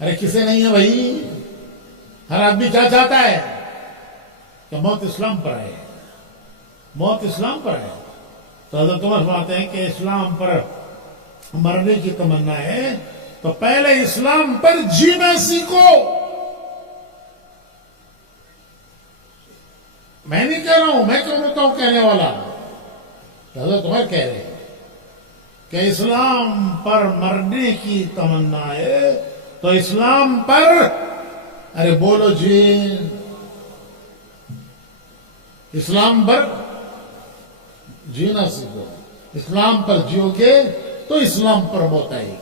ارے کسے نہیں ہے بھائی؟ ہر آدمی کیا چاہتا ہے کہ موت اسلام پر آئے، موت اسلام پر آئے۔ تو حضرت عمر فرماتے ہیں کہ اسلام پر مرنے کی تمنا ہے تو پہلے اسلام پر جینا سیکھو۔ میں نہیں کہہ رہا ہوں، میں کیوں ہوتا ہوں کہنے والا؟ حضرت عمر کہہ رہے ہیں کہ اسلام پر مرنے کی تمنا ہے تو اسلام پر، ارے بولو جی، اسلام پر جینا سیکھو، اسلام پر جیو گے تو اسلام پر موت آئے گی۔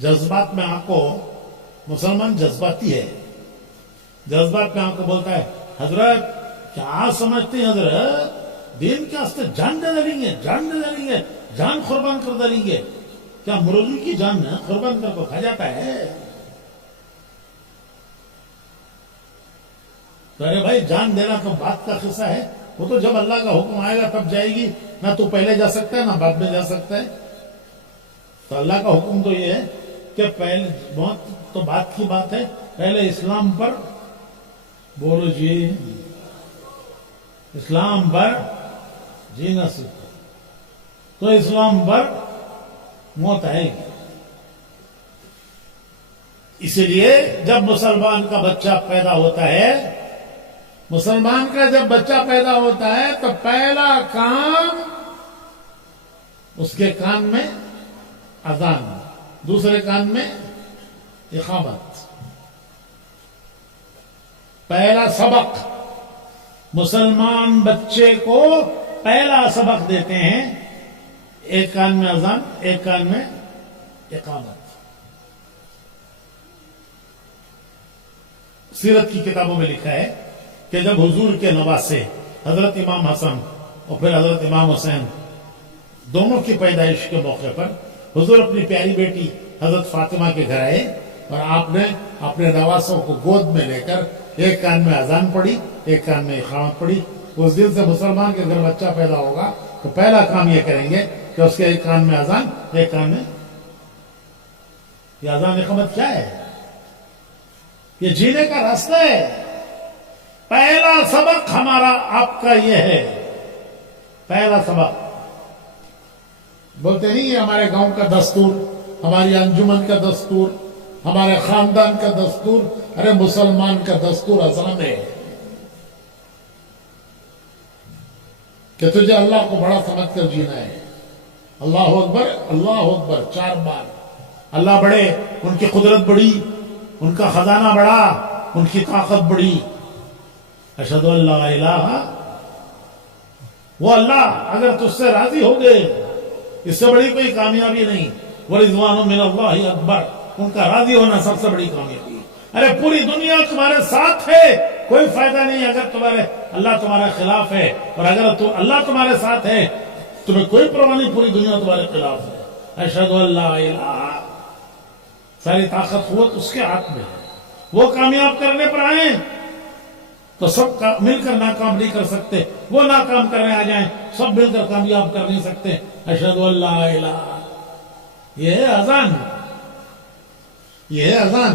جذبات میں آپ کو، مسلمان جذباتی ہے، جذبات میں آپ کو بولتا ہے حضرت کیا سمجھتے ہیں حضرت، دین کے واسطے جان دے ڈالیں گے، جان دے ڈالیں گے، جان قربان کر ڈالیں گے، کیا مرغی کی جان قربان کر کو کھا جاتا ہے؟ تو ارے بھائی جان دینا تو بات کا قصہ ہے، وہ تو جب اللہ کا حکم آئے گا تب جائے گی، نہ تو پہلے جا سکتا ہے نہ بعد میں جا سکتا ہے۔ تو اللہ کا حکم تو یہ ہے کہ پہلے موت تو بات کی بات ہے، پہلے اسلام پر بولو جی، اسلام پر جینا سیکھو تو اسلام پر موت آئے گی۔ اسی لیے جب مسلمان کا بچہ پیدا ہوتا ہے، مسلمان کا جب بچہ پیدا ہوتا ہے تو پہلا کام اس کے کان میں اذان، دوسرے کان میں اقامت۔ پہلا سبق مسلمان بچے کو پہلا سبق دیتے ہیں، ایک کان میں اذان، ایک کان میں اقامت۔ سیرت کی کتابوں میں لکھا ہے کہ جب حضور کے نواسے حضرت امام حسن اور پھر حضرت امام حسین دونوں کی پیدائش کے موقع پر حضور اپنی پیاری بیٹی حضرت فاطمہ کے گھر آئے और आपने अपने नवासों को गोद में लेकर एक कान में अजान पढ़ी, एक कान में इकामत पढ़ी। उस दिन से मुसलमान के अगर बच्चा पैदा होगा तो पहला काम ये करेंगे कि उसके एक कान में अजान, एक कान में। ये अजान इकामत क्या है? ये जीने का रास्ता है। पहला सबक हमारा आपका ये है, पहला सबक। बोलते नहीं है हमारे गांव का दस्तूर, हमारी अंजुमन का दस्तूर, हमारे खानदान का दस्तूर। अरे मुसलमान का दस्तूर अजान है कि तुझे अल्लाह को बड़ा समझकर जीना है। अल्लाह अकबर 4 बार। अल्लाह बड़े, उनकी कुदरत बड़ी, उनका खजाना बड़ा, उनकी ताकत बड़ी। अशहदु अल्ला इलाहा, वो अल्लाह अगर तुझसे राजी हो गए, इससे बड़ी कोई कामयाबी नहीं। व रिज़वानुम मिनल्लाहि अकबर, उनका राजी होना सबसे बड़ी कामयाबी है। अरे पूरी दुनिया तुम्हारे साथ है, कोई फायदा नहीं अगर अल्लाह तुम्हारे खिलाफ है। और अगर अल्लाह तुम्हारे साथ है, तुम्हें कोई परवाह नहीं, पूरी दुनिया तुम्हारे खिलाफ है। अशहदु अल्ला इलाहा, सारी ताकत कुव्वत उसके हाथ में है। वो कामयाब करने पर आए तो सब मिलकर नाकाम नहीं कर सकते। वो नाकाम करने आ जाएं, सब मिलकर कामयाब कर नहीं सकते। अशहदु अल्ला इलाहा, ये है अजान, ये है अजान।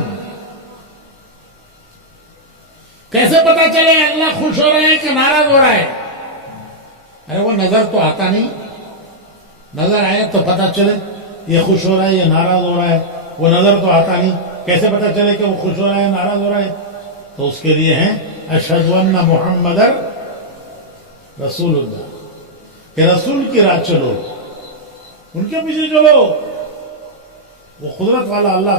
कैसे पता चले अल्लाह खुश हो रहे हैं कि नाराज हो रहा है? अरे वो नजर तो आता नहीं, नजर आए तो पता चले ये खुश हो रहा है, ये नाराज हो रहा है। वो नजर तो आता नहीं, कैसे पता चले कि वो खुश हो रहा है, नाराज हो रहा है? तो उसके लिए है अशहदु अन्ना मुहम्मदर रसूलुल्लाह, कि रसूल की राह चलो, उनके पीछे चलो। वो कुदरत वाला अल्लाह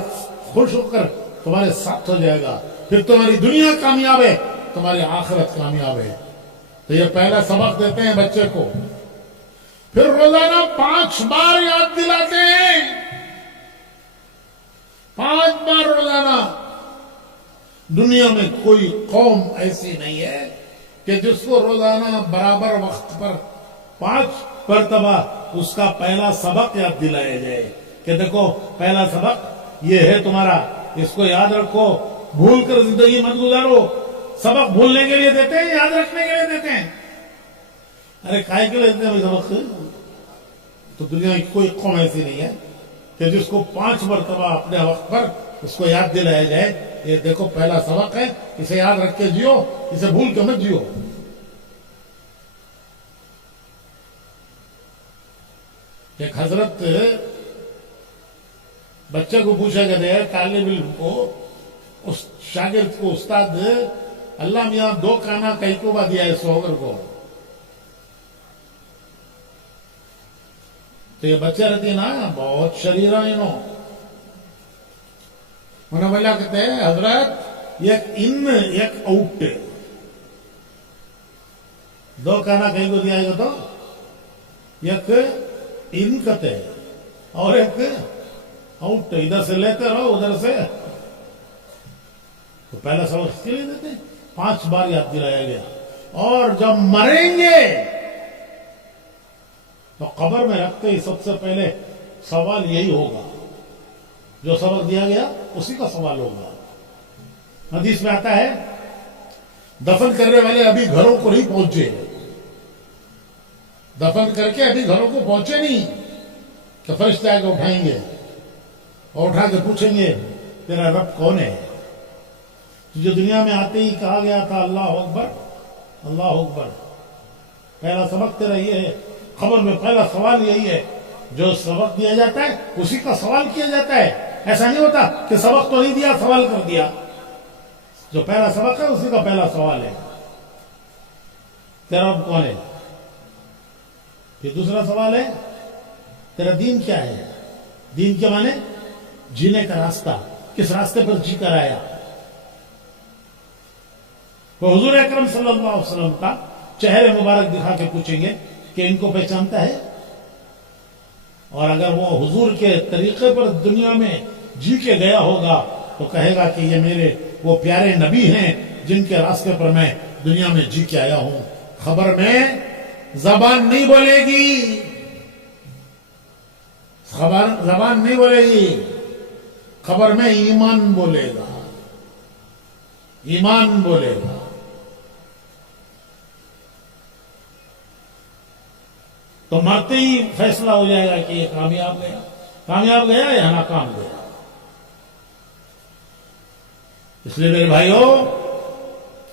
खुश होकर तुम्हारे साथ हो जाएगा। फिर तुम्हारी दुनिया कामयाब है, तुम्हारी आखिरत कामयाब है। तो ये पहला सबक देते हैं बच्चे को। फिर रोजाना 5 बार याद दिलाते हैं, 5 बार रोजाना। दुनिया में कोई कौम ऐसी नहीं है कि जिसको रोजाना बराबर वक्त पर 5 मरतबा उसका पहला सबक याद दिलाया जाए कि देखो पहला सबक ये है तुम्हारा, इसको याद रखो, भूल कर जिंदगी मत गुजारो। सबक भूलने के लिए देते हैं, याद रखने के लिए देते हैं? अरे काहे के लिए देते हैं सबक? तो दुनिया की कोई कौम ऐसी नहीं है कि जिसको 5 मरतबा अपने वक्त पर उसको याद दिलाया जाए। ये देखो पहला सबक है, इसे याद रख के जियो, इसे भूल के मत जियो। एक हजरत बच्चे को पूछा गया, तालिब इल्म को, उस शागिर्द को, उस्ताद अल्लाह मियां 2 काना कई को बा दिया है सोगर को। तो ये बच्चे रहते ना बहुत शरीरा इनो, उन्हें बोला कहते हैं हजरत एक इन एक आउट, 2 काना कहीं को दिया है तो एक इन कहते और एक आउट, इधर से लेते रहो उधर से। तो पहला सबक इसके लिए देते, 5 बार याद दिलाया गया। और जब मरेंगे तो कब्र में रखते ही सबसे पहले सवाल यही होगा, जो सबक दिया गया उसी का सवाल होगा। हदीस में आता है दफन करने वाले अभी घरों को नहीं पहुंचे, दफन करके अभी घरों को पहुंचे नहीं कि फरिश्ते आके उठाएंगे और उठा के पूछेंगे तेरा रब कौन है? जो दुनिया में आते ही कहा गया था अल्लाह अकबर, अल्लाह अकबर। पहला सबक तेरा ये है, खबर में पहला सवाल यही है। जो सबक दिया जाता है उसी का सवाल किया जाता है। ऐसा नहीं होता कि सबक तो नहीं दिया, सवाल कर दिया। जो पहला सबक है उसी का पहला सवाल है, तेरा रब कौन है? फिर दूसरा सवाल है तेरा दीन क्या है? दीन के माने जीने का रास्ता, किस रास्ते पर जी कर आया? वो हुजूर अकरम सल्लल्लाहु अलैहि वसल्लम का चेहरे मुबारक दिखा के पूछेंगे कि इनको पहचानता है? और अगर वो हुजूर के तरीके पर दुनिया में जी के गया होगा तो कहेगा कि ये मेरे वो प्यारे नबी हैं जिनके रास्ते पर मैं दुनिया में जी के आया हूं। खबर में जबान नहीं बोलेगी, जबान नहीं बोलेगी, खबर में ईमान बोलेगा, ईमान बोलेगा। तो मरते ही फैसला हो जाएगा कि ये कामयाब गया या नाकाम गया। इसलिए मेरे भाइयों,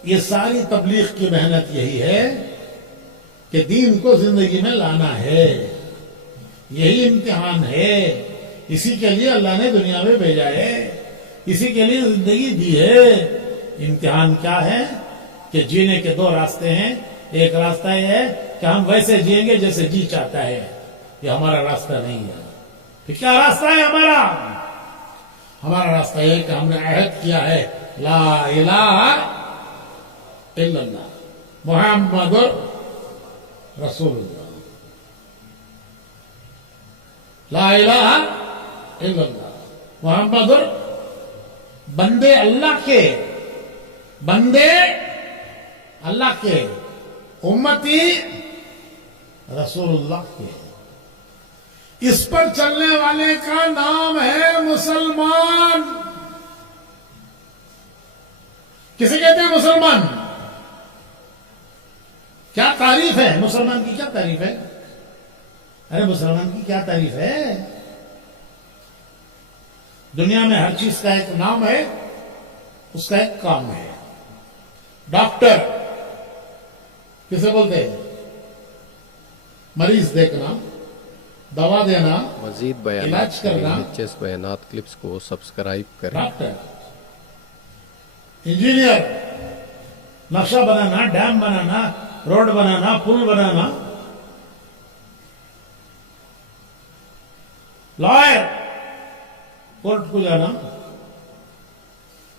ये सारी तबलीग की मेहनत यही है कि दीन को जिंदगी में लाना है। यही इम्तिहान है। इसी के लिए अल्लाह ने दुनिया में भेजा है, इसी के लिए जिंदगी दी है। इम्तिहान क्या है कि जीने के दो रास्ते हैं। एक रास्ता यह है कि हम वैसे जिएंगे जैसे जी चाहता है, ये हमारा रास्ता नहीं है। फिर क्या रास्ता है हमारा? हमारा रास्ता यह है कि हमने अहद किया है ला इलाहा इल्लल्लाह मुहम्मदुर रसूलुल्लाह, ला इलाहा इल्लल्लाह मुहम्मदुर, बंदे अल्लाह के, बंदे अल्लाह के, उम्मती रसूलुल्लाह के। इस पर चलने वाले का नाम है मुसलमान। किसे कहते हैं मुसलमान? क्या तारीफ है मुसलमान की? क्या तारीफ है? अरे मुसलमान की क्या तारीफ है? दुनिया में हर चीज का एक नाम है, उसका एक काम है। डॉक्टर किसे बोलते हैं? मरीज देखना, दवा देना, मजीद बयान इलाज करना। दिलचस्प बयानात क्लिप्स को सब्सक्राइब करें। डॉक्टर, इंजीनियर, नक्शा बनाना, डैम बनाना, रोड बनाना, पुल बनाना। लॉयर, कोर्ट को जाना,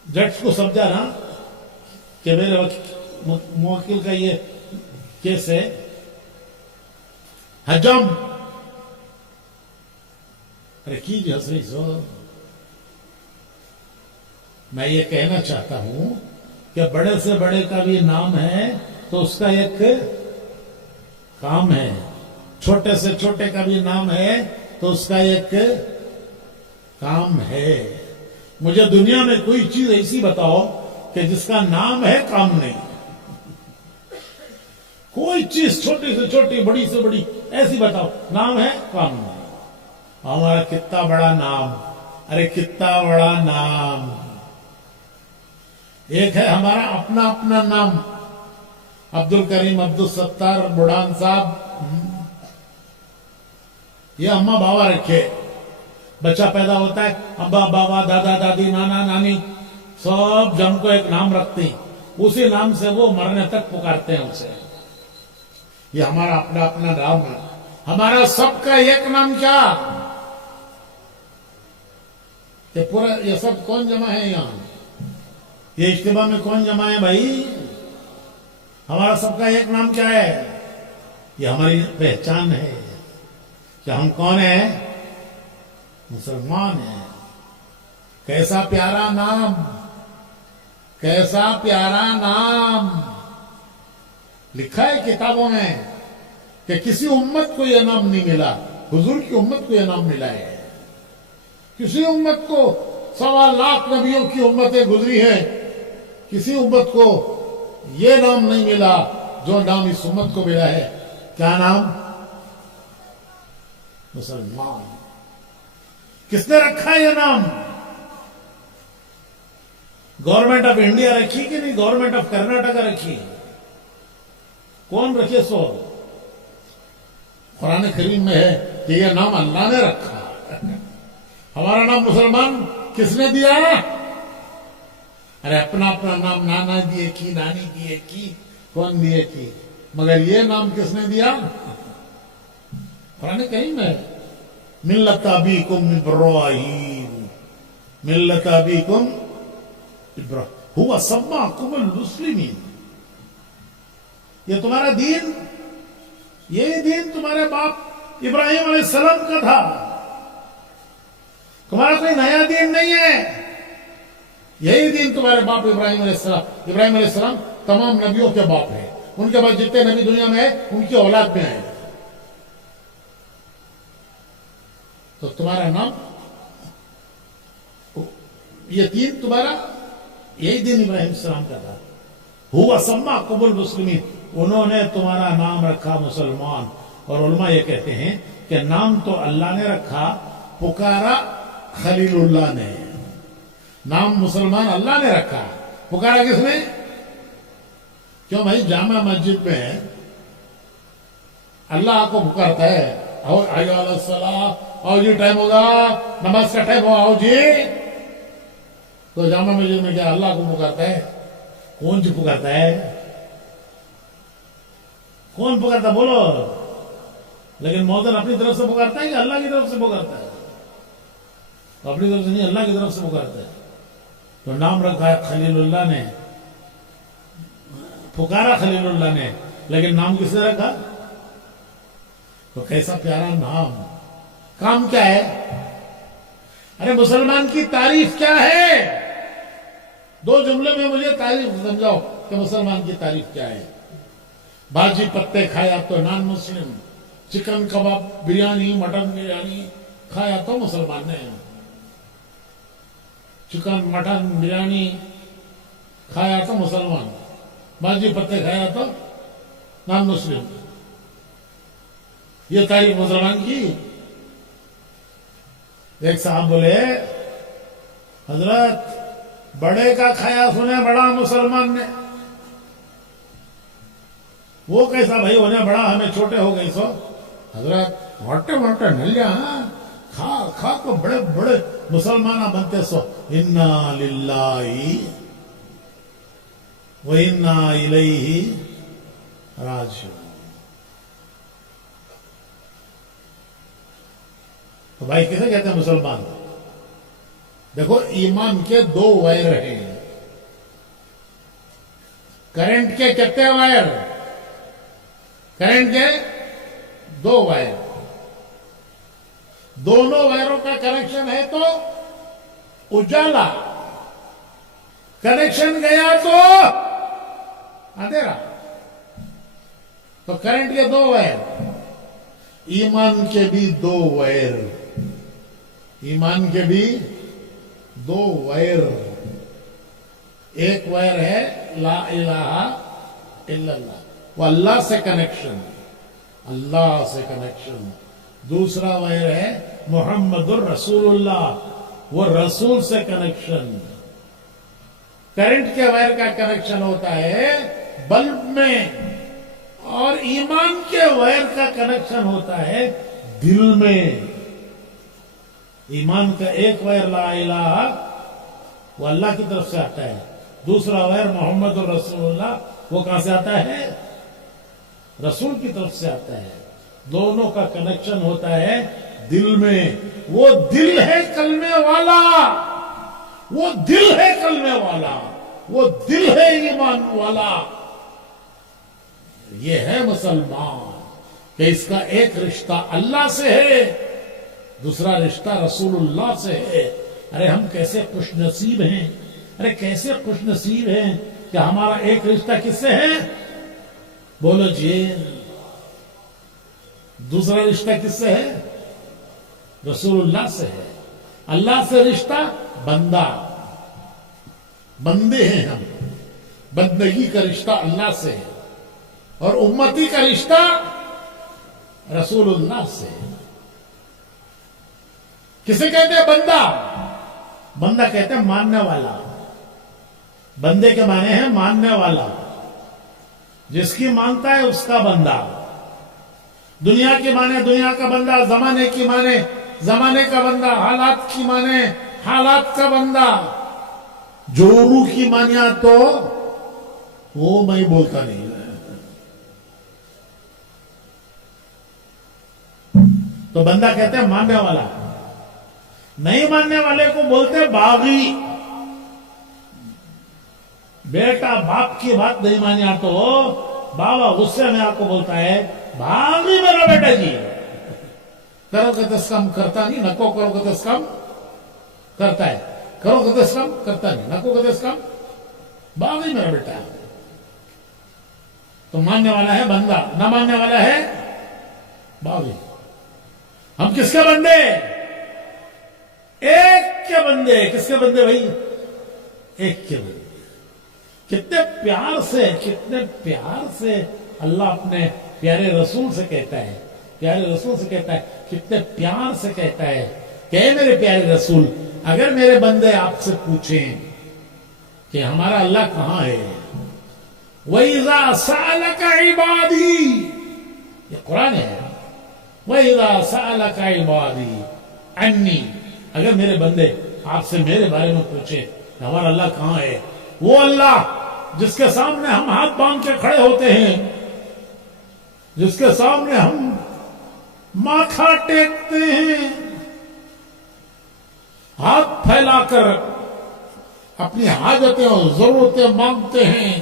जज को समझाना कि मेरे मुवक्किल का ये केस है। हजम, अरे कीजिए हंसी सो। मैं ये कहना चाहता हूं कि बड़े से बड़े का भी नाम है तो उसका एक काम है, छोटे से छोटे का भी नाम है तो उसका एक काम है। मुझे दुनिया में कोई चीज ऐसी बताओ कि जिसका नाम है काम नहीं। कोई चीज छोटी से छोटी, बड़ी से बड़ी ऐसी बताओ, नाम है काम नहीं। हमारा कितना बड़ा नाम, अरे कितना बड़ा नाम। एक है हमारा अपना अपना नाम, अब्दुल करीम, अब्दुल सत्तार, बुढ़ान साहब, ये अम्मा बाबा रखे। बच्चा पैदा होता है, अब्बा बाबा, दादा दादी, नाना नानी सब जन को एक नाम रखते हैं, उसी नाम से वो मरने तक पुकारते हैं उसे। ये हमारा अपना अपना नाम है। हमारा सबका एक नाम क्या? ये पूरा ये सब कौन जमा है यहाँ? ये इज्तिमा में कौन जमा है भाई? हमारा सबका एक नाम क्या है? ये हमारी पहचान है कि हम कौन है? मुसलमान है। कैसा प्यारा नाम, कैसा प्यारा नाम। लिखा है किताबों में कि किसी उम्मत को यह नाम नहीं मिला, हुजूर की उम्मत को यह नाम मिला है। किसी उम्मत को 1.25 लाख नबियों की उम्मतें गुजरी है, किसी उम्मत को यह नाम नहीं मिला जो नाम इस उम्मत को मिला है। क्या नाम? मुसलमान। किसने रखा है यह नाम? गवर्नमेंट ऑफ इंडिया रखी कि नहीं? गवर्नमेंट ऑफ कर्नाटका रखी? कौन रखे? सो कुरान करीम में है कि यह नाम अल्लाह ने रखा। हमारा नाम मुसलमान किसने दिया? अरे अपना अपना नाम नाना दिए की, नानी दिए की, कौन दिए की, मगर ये नाम किसने दिया? कुरान करीम में है, मिल्लत अबीकुम इब्राहीम, मिल्लत अबीकुम इब्राहीम हुवा सम्माकुमुल मुस्लिमीन। ये तुम्हारा दीन, ये दीन तुम्हारे बाप इब्राहिम अलैहिस्सलाम का था। तुम्हारा कोई नया दीन नहीं है। यही दीन तुम्हारे बाप इब्राहिम अलैहिस्सलाम। इब्राहिम अलैहिस्सलाम तमाम नबियों के बाप है। उनके बाद जितने नबी दुनिया में है उनकी औलाद में है। तो तुम्हारा नाम ये तीन तुम्हारा यही दिन इब्राहिम सलाम का था। हुआ सम्मा कबुल मुस्लिमीन, उन्होंने तुम्हारा नाम रखा मुसलमान। और उलमा ये कहते हैं कि नाम तो अल्लाह ने रखा, पुकारा खलीलुल्लाह ने। नाम मुसलमान अल्लाह ने रखा, पुकारा किसने? क्यों भाई, जामा मस्जिद में अल्लाह को पुकारता है, आओ आओ जी, टाइम होगा, नमाज का टाइम हो, आओ जी। तो जामा मस्जिद में क्या अल्लाह को पुकारता है? कौन जी पुकारता है? कौन पुकारता बोलो? लेकिन मौजन अपनी तरफ से पुकारता है कि अल्लाह की तरफ से पुकारता है? अपनी तरफ से नहीं, अल्लाह की तरफ से पुकारता है। तो नाम रखा है खलीलुल्लाह ने, पुकारा खलीलुल्लाह ने, लेकिन नाम किसने रखा? तो कैसा प्यारा नाम। काम क्या है? अरे मुसलमान की तारीफ क्या है? दो जुमले में मुझे तारीफ समझाओ कि मुसलमान की तारीफ क्या है। भाजी पत्ते खाया तो नॉन मुस्लिम, चिकन कबाब बिरयानी मटन बिरयानी खाया तो मुसलमान ने, चिकन मटन बिरयानी खाया तो मुसलमान, भाजी पत्ते खाया तो नॉन मुस्लिम। ये तारीफ मुसलमान की। एक साहब बोले, हजरत बड़े का खाया सुने बड़ा मुसलमान ने। वो कैसा भाई होने बड़ा, हमें छोटे हो गए सो। हजरत मोटे मोटे नलिया खा खा को बड़े बड़े मुसलमान बनते सो। इन्ना लिल्लाही व इन्ना इलैहि राजिऊन। तो भाई किसे कहते हैं मुसलमान? देखो, ईमान के दो वायर हैं। करंट के कितने वायर? करंट के दो वायर। दोनों वायरों का कनेक्शन है तो उजाला, कनेक्शन गया तो अंधेरा। तो करंट के दो वायर, ईमान के भी दो वायर, ईमान के भी दो वायर। एक वायर है ला इलाहा इल्लल्लाह, वो अल्लाह से कनेक्शन, अल्लाह से कनेक्शन। दूसरा वायर है मुहम्मदुर रसूलुल्लाह, वो रसूल से कनेक्शन। करंट के वायर का कनेक्शन होता है बल्ब में, और ईमान के वायर का कनेक्शन होता है दिल में। ईमान का एक वायर ला इलाहा, वो अल्लाह की तरफ से आता है। दूसरा वायर मोहम्मद और रसूलुल्लाह, वो कहां से आता है? रसूल की तरफ से आता है। दोनों का कनेक्शन होता है दिल में। वो दिल है कलमे वाला, वो दिल है कलमे वाला, वो दिल है ईमान वाला। ये है मुसलमान कि इसका एक रिश्ता अल्लाह से है, दूसरा रिश्ता रसूलुल्लाह से है। अरे हम कैसे खुशनसीब हैं, अरे कैसे खुशनसीब हैं कि हमारा एक रिश्ता किससे है? बोलो जी। दूसरा रिश्ता किससे है? रसूलुल्लाह से है। अल्लाह से रिश्ता बंदा, बंदे हैं हम, बंदगी का रिश्ता अल्लाह से है। और उम्मती का रिश्ता रसूलुल्लाह से है। किसे कहते हैं बंदा? बंदा कहते हैं मानने वाला। बंदे के माने हैं मानने वाला, जिसकी मानता है उसका बंदा। दुनिया की माने दुनिया का बंदा, जमाने की माने जमाने का बंदा, हालात की माने हालात का बंदा। जोरू की मानिया तो वो मैं बोलता नहीं। तो बंदा कहते हैं मानने वाला। नहीं मानने वाले को बोलते बागी। बेटा बाप की बात नहीं मानिया तो बाबा गुस्से में आपको बोलता है भागी मेरा बेटा जी। करोगे तो कम करता नहीं, नको करोगे तो कम करता है, करोगे तो कम करता नहीं, नको को तो कम, बागी मेरा बेटा। तो मानने वाला है बंदा, ना मानने वाला है बागी। हम किसके बंदे? एक के बंदे, किसके बंदे भाई? एक के बंदे। कितने प्यार से अल्लाह अपने प्यारे रसूल से कहता है, कितने प्यार से कहता है कि मेरे प्यारे रसूल, अगर मेरे बंदे आपसे पूछें कि हमारा अल्लाह कहां है, वइज़ा सअलका इबादी, ये कुरान है, वइज़ा सअलका इबादी अन्नी, अगर मेरे बंदे आपसे मेरे बारे में पूछे हमारा अल्लाह कहां है, वो अल्लाह जिसके सामने हम हाथ बांध के खड़े होते हैं, जिसके सामने हम माथा टेकते हैं, हाथ फैलाकर अपनी हाजतें और जरूरतें मांगते हैं,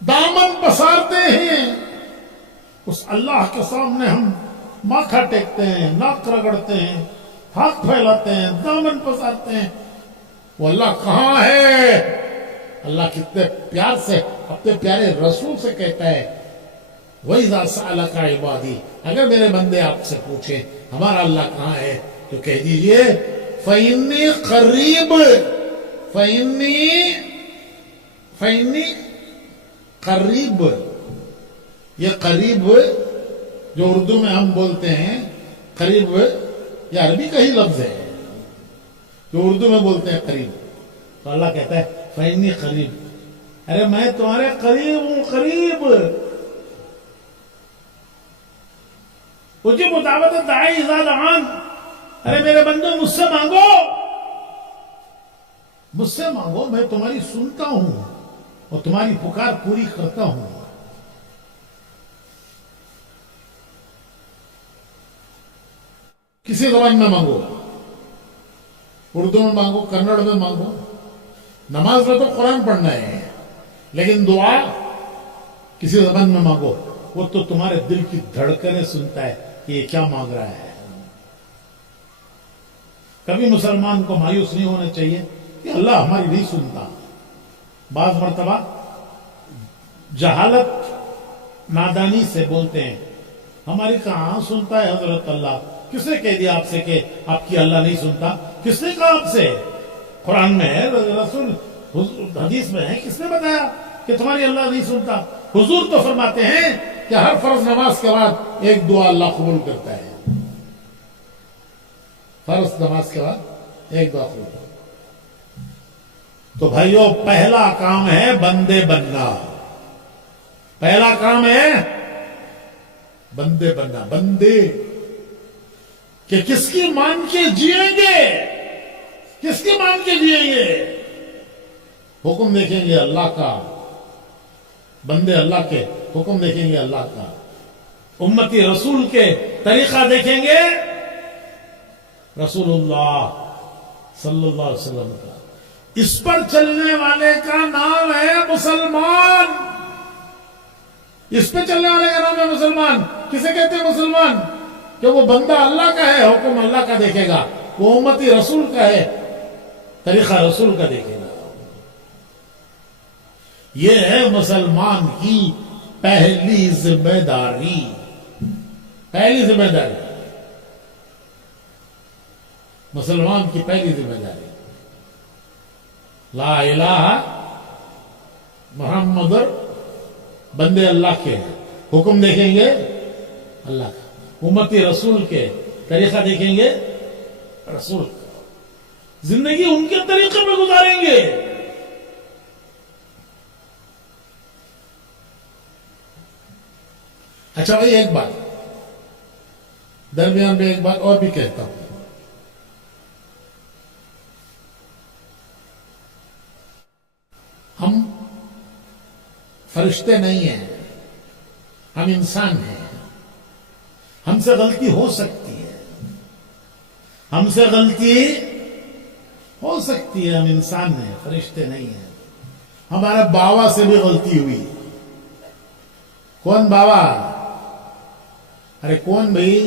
दामन पसारते हैं, उस अल्लाह के सामने हम माथा टेकते हैं, नाक रगड़ते हैं, हाथ फैलाते हैं, दामन पसारते हैं, वो अल्लाह कहां है? अल्लाह कितने प्यार से अपने प्यारे रसूल से कहता है, वइज़ा सअलका इबादी, अगर मेरे बंदे आपसे पूछे हमारा अल्लाह कहां है, तो कह दीजिए फ़इन्नी करीब। ये करीब जो उर्दू में हम बोलते हैं करीब, ये अरबी का ही लफ्ज है जो उर्दू में बोलते हैं करीब। तो अल्लाह कहता है फ़इन्नी करीब, अरे मैं तुम्हारे करीब हूं, करीब। उजिब दावत दाई इज़ा दआन, अरे मेरे बंदो मुझसे मांगो, मैं तुम्हारी सुनता हूं और तुम्हारी पुकार पूरी करता हूं। किसी ज़बान में मांगो, उर्दू में मांगो, कन्नड़ में मांगो, नमाज में तो कुरान पढ़ना है, लेकिन दुआ किसी ज़बान में मांगो, वो तो तुम्हारे दिल की धड़कनें सुनता है कि ये क्या मांग रहा है। कभी मुसलमान को मायूस नहीं होना चाहिए कि अल्लाह हमारी नहीं सुनता। बाज़ मर्तबा जहालत नादानी से बोलते हैं, हमारी कहां सुनता है हजरत अल्लाह? किसने कह दिया आपसे कि आपकी अल्लाह नहीं सुनता? किसने कहा आपसे? कुरान में है, रसूल हदीस में है, किसने बताया कि तुम्हारी अल्लाह नहीं सुनता? हुजूर तो फरमाते हैं कि हर फर्ज नमाज के बाद एक दुआ अल्लाह कबूल करता है। फर्ज नमाज के बाद एक दुआ कबूल। तो भाइयों, पहला काम है बंदे बनना, पहला काम है बंदे बनना। बंदे कि किसकी मान के जिएंगे, किसकी मान के जिएंगे? हुक्म देखेंगे अल्लाह का, बंदे अल्लाह के हुक्म देखेंगे अल्लाह का, उम्मती रसूल के तरीका देखेंगे रसूलुल्लाह सल्लल्लाहु अलैहि वसल्लम का। इस पर चलने वाले का नाम है मुसलमान। इस पे चलने वाले का नाम है मुसलमान। किसे कहते हैं मुसलमान? कि वो बंदा अल्लाह का है, हुक्म अल्लाह का देखेगा, वो उम्मती रसूल का है, तरीका रसूल का देखेगा। ये है मुसलमान की पहली जिम्मेदारी। पहली जिम्मेदारी मुसलमान की पहली जिम्मेदारी, ला इलाहा मुहम्मदुर, बंदे अल्लाह के हैं, हुक्म देखेंगे अल्लाह का, उम्मती रसूल के तरीका देखेंगे रसूल का, जिंदगी उनके तरीके में गुजारेंगे। अच्छा भाई, एक बात दरमियान में एक बात और भी कहता हूं। हम फरिश्ते नहीं हैं, हम इंसान हैं। हमसे गलती हो सकती है, हमसे गलती हो सकती है, हम इंसान हैं, फरिश्ते नहीं हैं। हमारे बाबा से भी गलती हुई। कौन बाबा? अरे कौन भाई?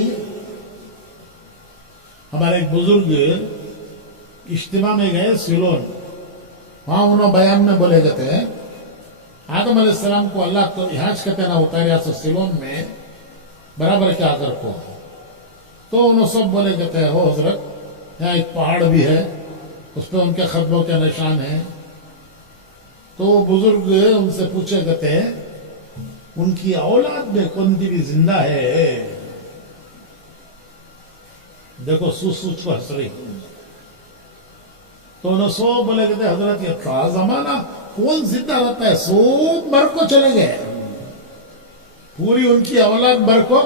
हमारे एक बुजुर्ग इज्तिमा में गए सिलोन, वहां उन्होंने बयान में बोले जाते हैं, आदम अलैहिस्सलाम को अल्लाह तो इहाज कहते ना उतारिया से सिलोन में बराबर के आदर को, तो उन्होंने सब बोले जाते हैं, हो हजरत यहाँ एक पहाड़ भी है, उस पर उनके खतबों के निशान हैं। तो वो बुजुर्ग उनसे पूछे, कहते हैं उनकी औलाद में कौन भी जिंदा है? देखो सूच को हंस रही। तो उन्होंने सो बोले, कहते हजरत ये था जमाना कौन जिंदा रहता है, सब मर को चले गए, पूरी उनकी औलाद मर को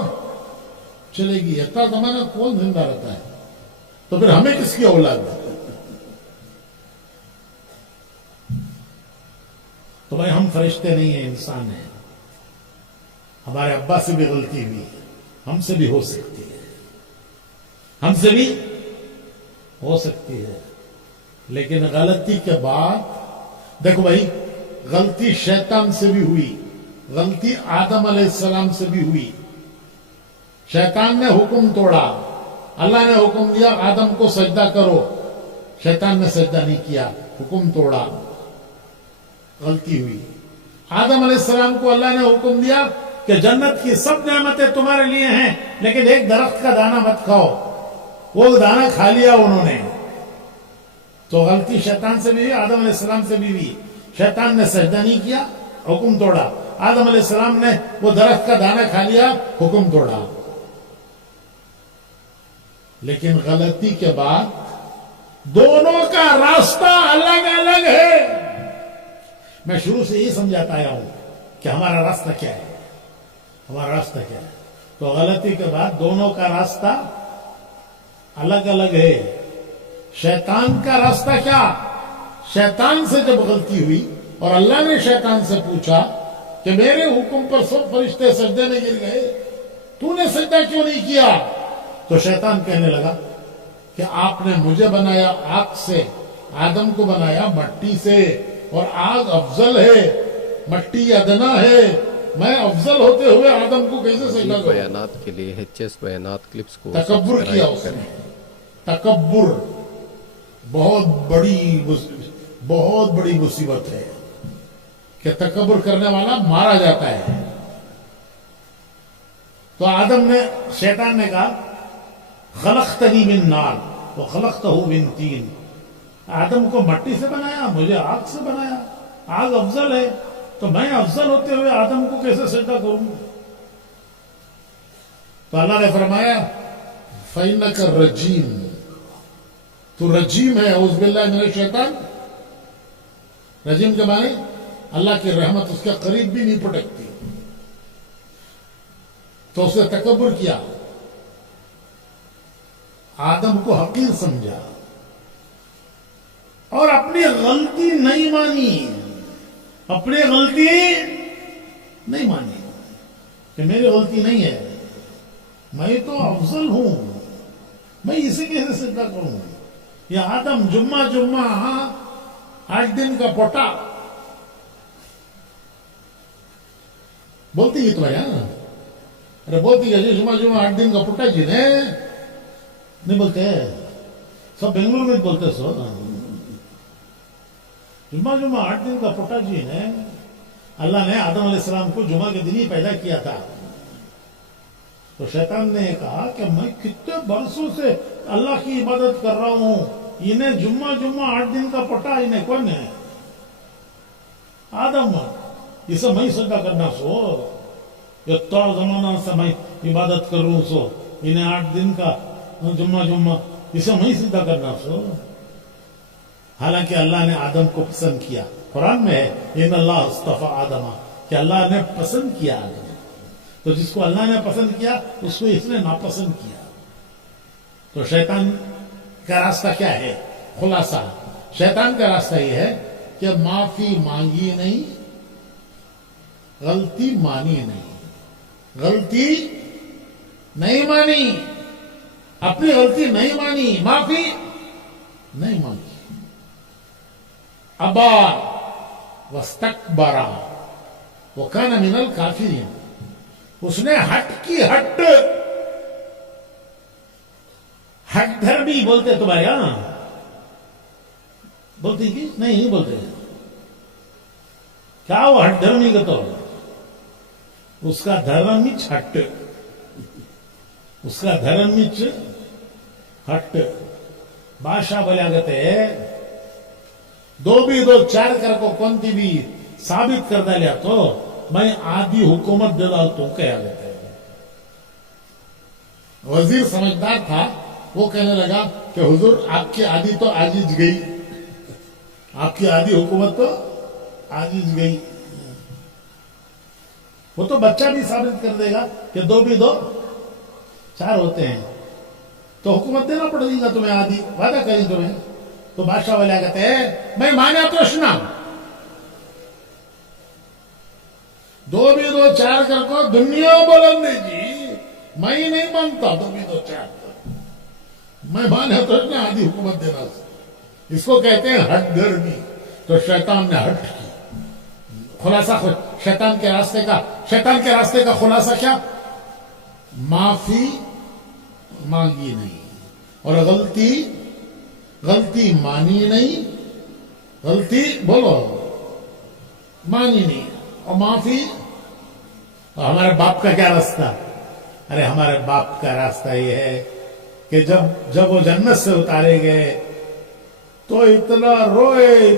चलेगी, इतना जमाना कौन जिंदा रहता है, तो फिर हमें किसकी औलाद? तो भाई हम फरिश्ते नहीं है, इंसान है। हमारे अब्बा से भी गलती हुई है, हमसे भी हो सकती है, हमसे भी हो सकती है। लेकिन गलती के बाद देखो भाई, गलती शैतान से भी हुई, गलती आदम अलैहिस्सलाम से भी हुई। शैतान ने हुक्म तोड़ा, अल्लाह ने हुक्म दिया आदम को सजदा करो, शैतान ने सजदा नहीं किया, हुक्म तोड़ा, गलती हुई। आदम अलैहिस्सलाम को अल्लाह ने हुक्म दिया कि जन्नत की सब नेमतें तुम्हारे लिए हैं, लेकिन एक दरख्त का दाना मत खाओ, वो दाना खा लिया उन्होंने। तो गलती शैतान से भी हुई, आदम अलैहिस्सलाम से भी हुई। शैतान ने सजदा नहीं किया, हुक्म तोड़ा। आदम अलैहिस्सलाम ने वो दरख्त का दाना खा लिया, हुक्म तोड़ा। लेकिन गलती के बाद दोनों का रास्ता अलग अलग है। मैं शुरू से यही समझाता आया हूं कि हमारा रास्ता क्या है, हमारा रास्ता क्या है। तो गलती के बाद दोनों का रास्ता अलग अलग है। शैतान का रास्ता क्या? शैतान से जब गलती हुई और अल्लाह ने शैतान से पूछा कि मेरे हुक्म पर सब फरिश्ते सजदे में गिर गए, तूने सजदा क्यों नहीं किया? तो शैतान कहने लगा कि आपने मुझे बनाया आग से, आदम को बनाया मट्टी से, और आग अफजल है, मट्टी अदना है, मैं अफजल होते हुए आदम को कैसे सजदा करूं? बयानात के लिए एचएस बयानात क्लिप्स को तकब्बुर किया उसने। तकब्बुर बहुत बड़ी मुसीबत है कि तकब्बुर करने वाला मारा जाता है। तो आदम ने, शैतान ने कहा खलक़तनी मिन नार व खलक़तहू मिन तीन, आदम को मट्टी से बनाया, मुझे आग से बनाया, आग अफजल है, तो मैं अफजल होते हुए आदम को कैसे सजदा करूं? तो अल्लाह ने फरमाया फ़इन्नका रजीम, तू रजीम है, औज़ बिल्लाहि मिनश शैतान। रजीम के माने अल्लाह की रहमत उसके करीब भी नहीं पटकती। तो उसने तकब्बुर किया, आदम को हकीर समझा और अपनी गलती नहीं मानी, अपनी गलती नहीं मानी कि मेरी गलती नहीं है, मैं तो अफजल हूं, मैं इसे कैसे सजदा करूं? ये आदम जुम्मा 8 दिन का पोटा बोलती है तुम्हारे यहां, अरे बोलती है जी जुम्मा 8 दिन का पोटा जी ने नहीं बोलते, सब बेंगलुरु में बोलते सो। जुम्मा 8 दिन का पोटा जी ने, अल्लाह ने आदम अलैहिस्सलाम को जुम्मा के दिन ही पैदा किया था। तो शैतान ने कहा कि मैं कितने बरसों से अल्लाह की इबादत कर रहा हूं, इन्हें जुम्मा 8 दिन का पोटा, इन्हें कौन है? आदम, इसे मैं सजदा करना सो, ये तो जमाना से मैं इबादत कर रहा हूं सो, इन्हें 8 दिन का जुम्मा इसे मैं सजदा करना सो। हालांकि अल्लाह ने आदम को पसंद किया, कुरान में है इन्नल्लाह अस्तफा आदम, कि अल्लाह ने पसंद किया आदम। तो जिसको अल्लाह ने पसंद किया उसको इसने नापसंद किया। तो शैतान का रास्ता क्या है? खुलासा, शैतान का रास्ता यह है कि माफी मांगी नहीं, गलती मानी नहीं, गलती नहीं मानी, अपनी गलती नहीं मानी, माफी नहीं मांगी। अबा वस्तकबरा व कान मिनल काफिरीन, उसने हट की हट धर्मी बोलते तुम्हारे यहां, बोलती कि नहीं बोलते क्या वो हट धर्मी का? तो उसका धर्म मिच हट, उसका धर्म मिच हट। बादशाह बोला कहते दो भी दो चार कर को कोणती भी साबित कर दिया तो मैं आधी हुकूमत दे डाल तो क्या कहते हैं। वजीर समझदार था, वो कहने लगा कि हुजूर आपकी आधी तो आज ही गई, आपकी आधी हुकूमत तो आज ही गई। वो तो बच्चा भी साबित कर देगा कि दो भी दो चार होते हैं, तो हुकूमत देना पड़ेगा तुम्हें आधी, वादा करें तुम्हें। तो बादशाह वाले कहते हैं मैं माना तो सुना, दो भी दो चार कर को दुनिया बुलंद जी, मैं ही नहीं मानता दो भी दो चार, मैं माना तो सुना आधी हुकूमत देना। इसको कहते हैं हट गर्मी। तो शैतान ने हट की, खुलासा शैतान के रास्ते का खुलासा क्या? माफी मांगी नहीं और गलती मानी नहीं, गलती बोलो मानी नहीं और माफी। और हमारे बाप का क्या रास्ता? अरे हमारे बाप का रास्ता ये है कि जब वो जन्नत से उतारे गए तो इतना रोए।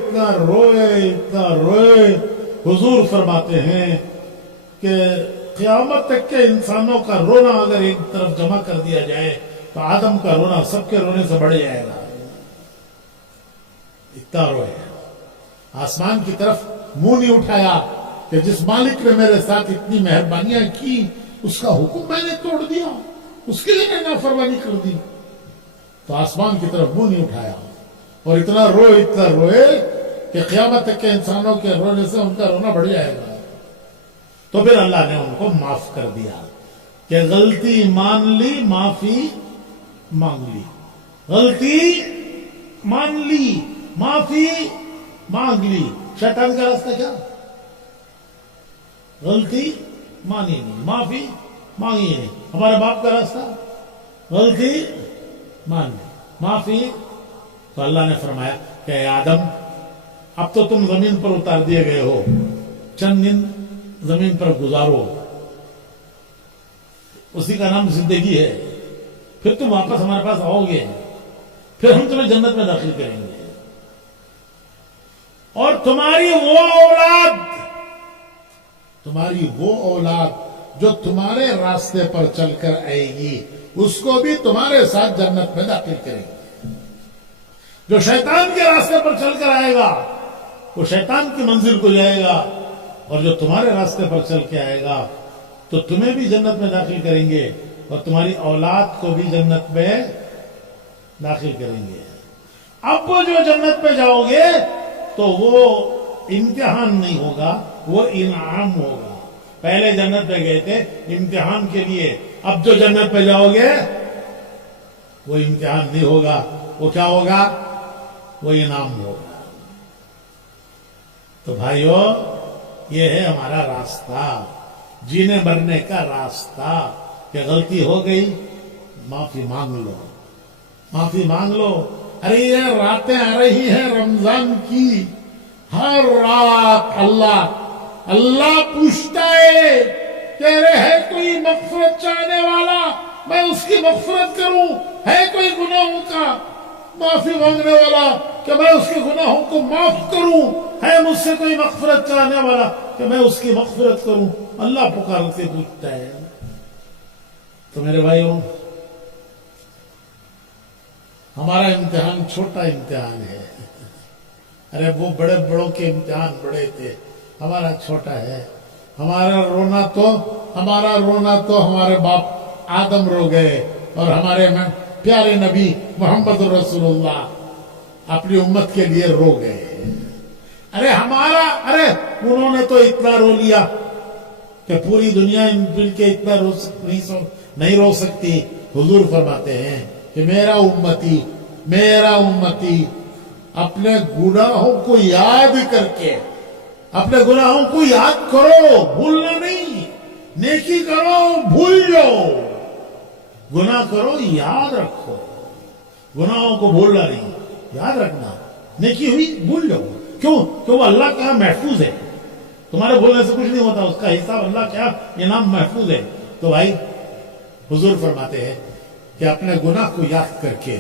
हुजूर फरमाते हैं कि क़यामत तक के इंसानों का रोना अगर एक तरफ जमा कर दिया जाए तो आदम का रोना सबके रोने से बढ़ जाएगा, इतना रोए। आसमान की तरफ मुंह नहीं उठाया कि जिस मालिक ने मेरे साथ इतनी मेहरबानियां की उसका हुक्म मैंने तोड़ दिया, उसके लिए मैंने नाफरमानी कर दी। तो आसमान की तरफ मुंह नहीं उठाया और इतना रोए कि क़यामत तक के इंसानों के रोने से उनका रोना बढ़ जाएगा। तो फिर अल्लाह ने उनको माफ कर दिया कि गलती मान ली, माफी मांग ली। गलती मान ली, माफी मांग ली। शैतान का रास्ता क्या? गलती मानी नहीं, माफी मांगी नहीं। हमारे बाप का रास्ता गलती मान ली, माफी। तो अल्लाह ने फरमाया कि आदम अब तो तुम जमीन पर उतार दिए गए हो, चंद दिन जमीन पर गुजारो, उसी का नाम जिंदगी है। फिर तुम वापस हमारे पास आओगे, फिर हम तुम्हें जन्नत में दाखिल करेंगे और तुम्हारी वो औलाद जो तुम्हारे रास्ते पर चलकर आएगी उसको भी तुम्हारे साथ जन्नत में दाखिल करेंगे। जो शैतान के रास्ते पर चलकर आएगा वो शैतान की मंजिल को जाएगा और जो तुम्हारे रास्ते पर चल के आएगा तो तुम्हें भी जन्नत में दाखिल करेंगे और तुम्हारी औलाद को भी जन्नत में दाखिल करेंगे। अब वो जो जन्नत में जाओगे तो वो इम्तिहान नहीं होगा, वो इनाम होगा। पहले जन्नत में गए थे इम्तिहान के लिए, अब जो जन्नत में जाओगे वो इम्तिहान नहीं होगा, वो क्या होगा? वो इनाम होगा। तो भाइयों ये है हमारा रास्ता, जीने मरने का रास्ता। कि गलती हो गई, माफी मांग लो, माफी मांग लो। अरे ये रातें आ रही हैं रमजान की, हर रात अल्लाह पूछता है कि अरे है कोई मग़फ़िरत चाहने वाला, मैं उसकी मग़फ़िरत करूं? है कोई गुनाहों का माफी मांगने वाला कि मैं उसके गुनाहों को माफ करूं? है मुझसे कोई मग़फ़िरत चाहने वाला कि मैं उसकी मग़फ़िरत करूं? अल्लाह पुकार के पूछता है। तो मेरे भाइयों, हमारा इम्तिहान छोटा इम्तिहान है। अरे वो बड़े बड़ों के इम्तिहान बड़े थे, हमारा छोटा है। हमारा रोना तो हमारे बाप आदम रो गए और हमारे प्यारे नबी मोहम्मद रसूलुल्लाह अपनी उम्मत के लिए रो गए। अरे उन्होंने तो इतना रो लिया कि पूरी दुनिया मिलके इतना नहीं रो सकती। हुजूर फरमाते हैं कि मेरा उम्मती अपने गुनाहों को याद करके, अपने गुनाहों को याद करो, भूलना नहीं। नेकी करो, भूल जाओ, गुनाह करो, याद रखो। गुनाहों को भूलना नहीं, याद रखना। नेकी हुई, भूल जाओ। क्यों? वो अल्लाह के यहां महफूज है। तुम्हारे भूलने से कुछ नहीं होता, उसका हिसाब अल्लाह के यहां इनाम महफूज है। तो भाई हुजूर फरमाते हैं कि अपने गुनाह को याद करके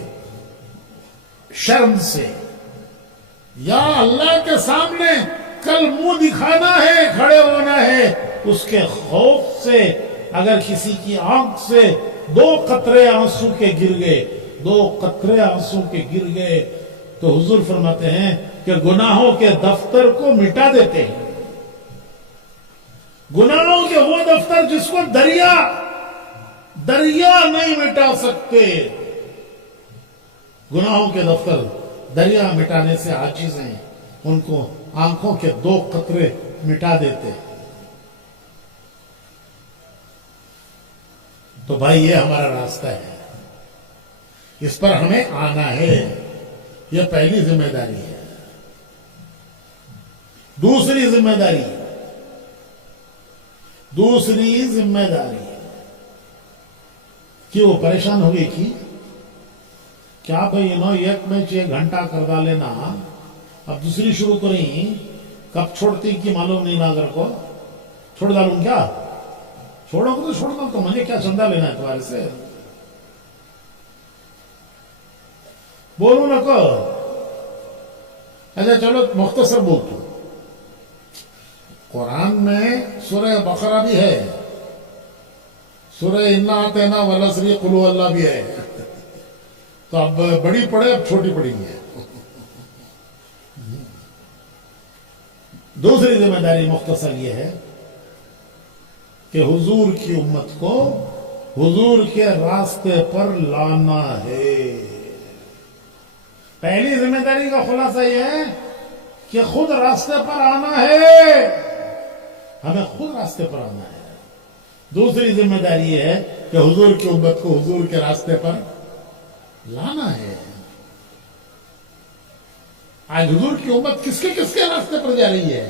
शर्म से, या अल्लाह के सामने कल मुंह दिखाना है, खड़े होना है, उसके खौफ से अगर किसी की आंख से 2 कतरे आंसू के गिर गए, 2 कतरे आंसू के गिर गए, तो हुजूर फरमाते हैं कि गुनाहों के दफ्तर को मिटा देते हैं। गुनाहों के वो दफ्तर जिसको दरिया नहीं मिटा सकते, गुनाहों के दफ्तर दरिया मिटाने से आजिज हैं, उनको आंखों के 2 कतरे मिटा देते हैं। तो भाई ये हमारा रास्ता है, इस पर हमें आना है, यह पहली जिम्मेदारी है। दूसरी जिम्मेदारी कि वो परेशान हो गई कि क्या भाई एक मैच 1 घंटा कर डाले ना, अब दूसरी शुरू करी, कब छोड़ती कि मालूम नहीं ना, अगर को छोड़ डालूं क्या? छोड़ोगे तो छोड़ दो, तो मुझे क्या चंदा लेना है तुम्हारे से? बोलू ना को। अच्छा चलो मुख्तसर बोलता हूं, कुरान में सूरह बकरा भी है, सूरह इन्ना आतेना वलसरी कुल अल्लाह भी है, तो अब बड़ी पढ़े, अब छोटी पढ़ेंगे। दूसरी जिम्मेदारी मुख्तसर ये है कि हुजूर की उम्मत को हुजूर के रास्ते पर लाना है। पहली जिम्मेदारी का खुलासा यह है कि खुद रास्ते पर आना है, हमें खुद रास्ते पर आना है। दूसरी जिम्मेदारी यह है कि हुजूर की उम्मत को हुजूर के रास्ते पर लाना है। आज हुजूर की उम्मत किसके किसके रास्ते पर जा रही है,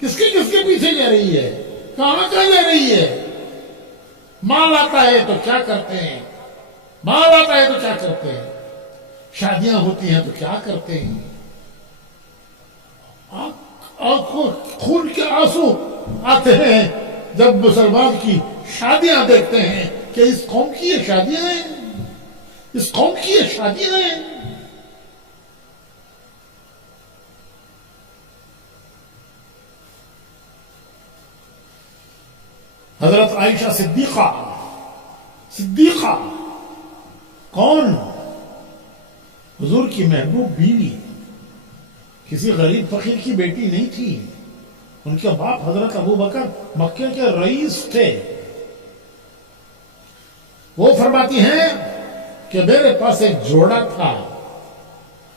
किसके किसके पीछे जा रही है, कहां जा रही है? माल आता है तो क्या करते हैं, माल आता है तो क्या करते हैं, शादियां होती हैं तो क्या करते हैं, आंखों खून के आंसू आते हैं जब मुसलमान की शादियां देखते हैं कि इस कौम की ये शादियां हैं, इस कौम की ये शादियां हैं। हजरत आयशा सिद्दीका कौन? हुजूर की महबूब बीवी, किसी गरीब फकीर की बेटी नहीं थी। उनके बाप हजरत अबू बकर मक्के के रईस थे। वो फरमाती हैं कि मेरे पास एक जोड़ा था,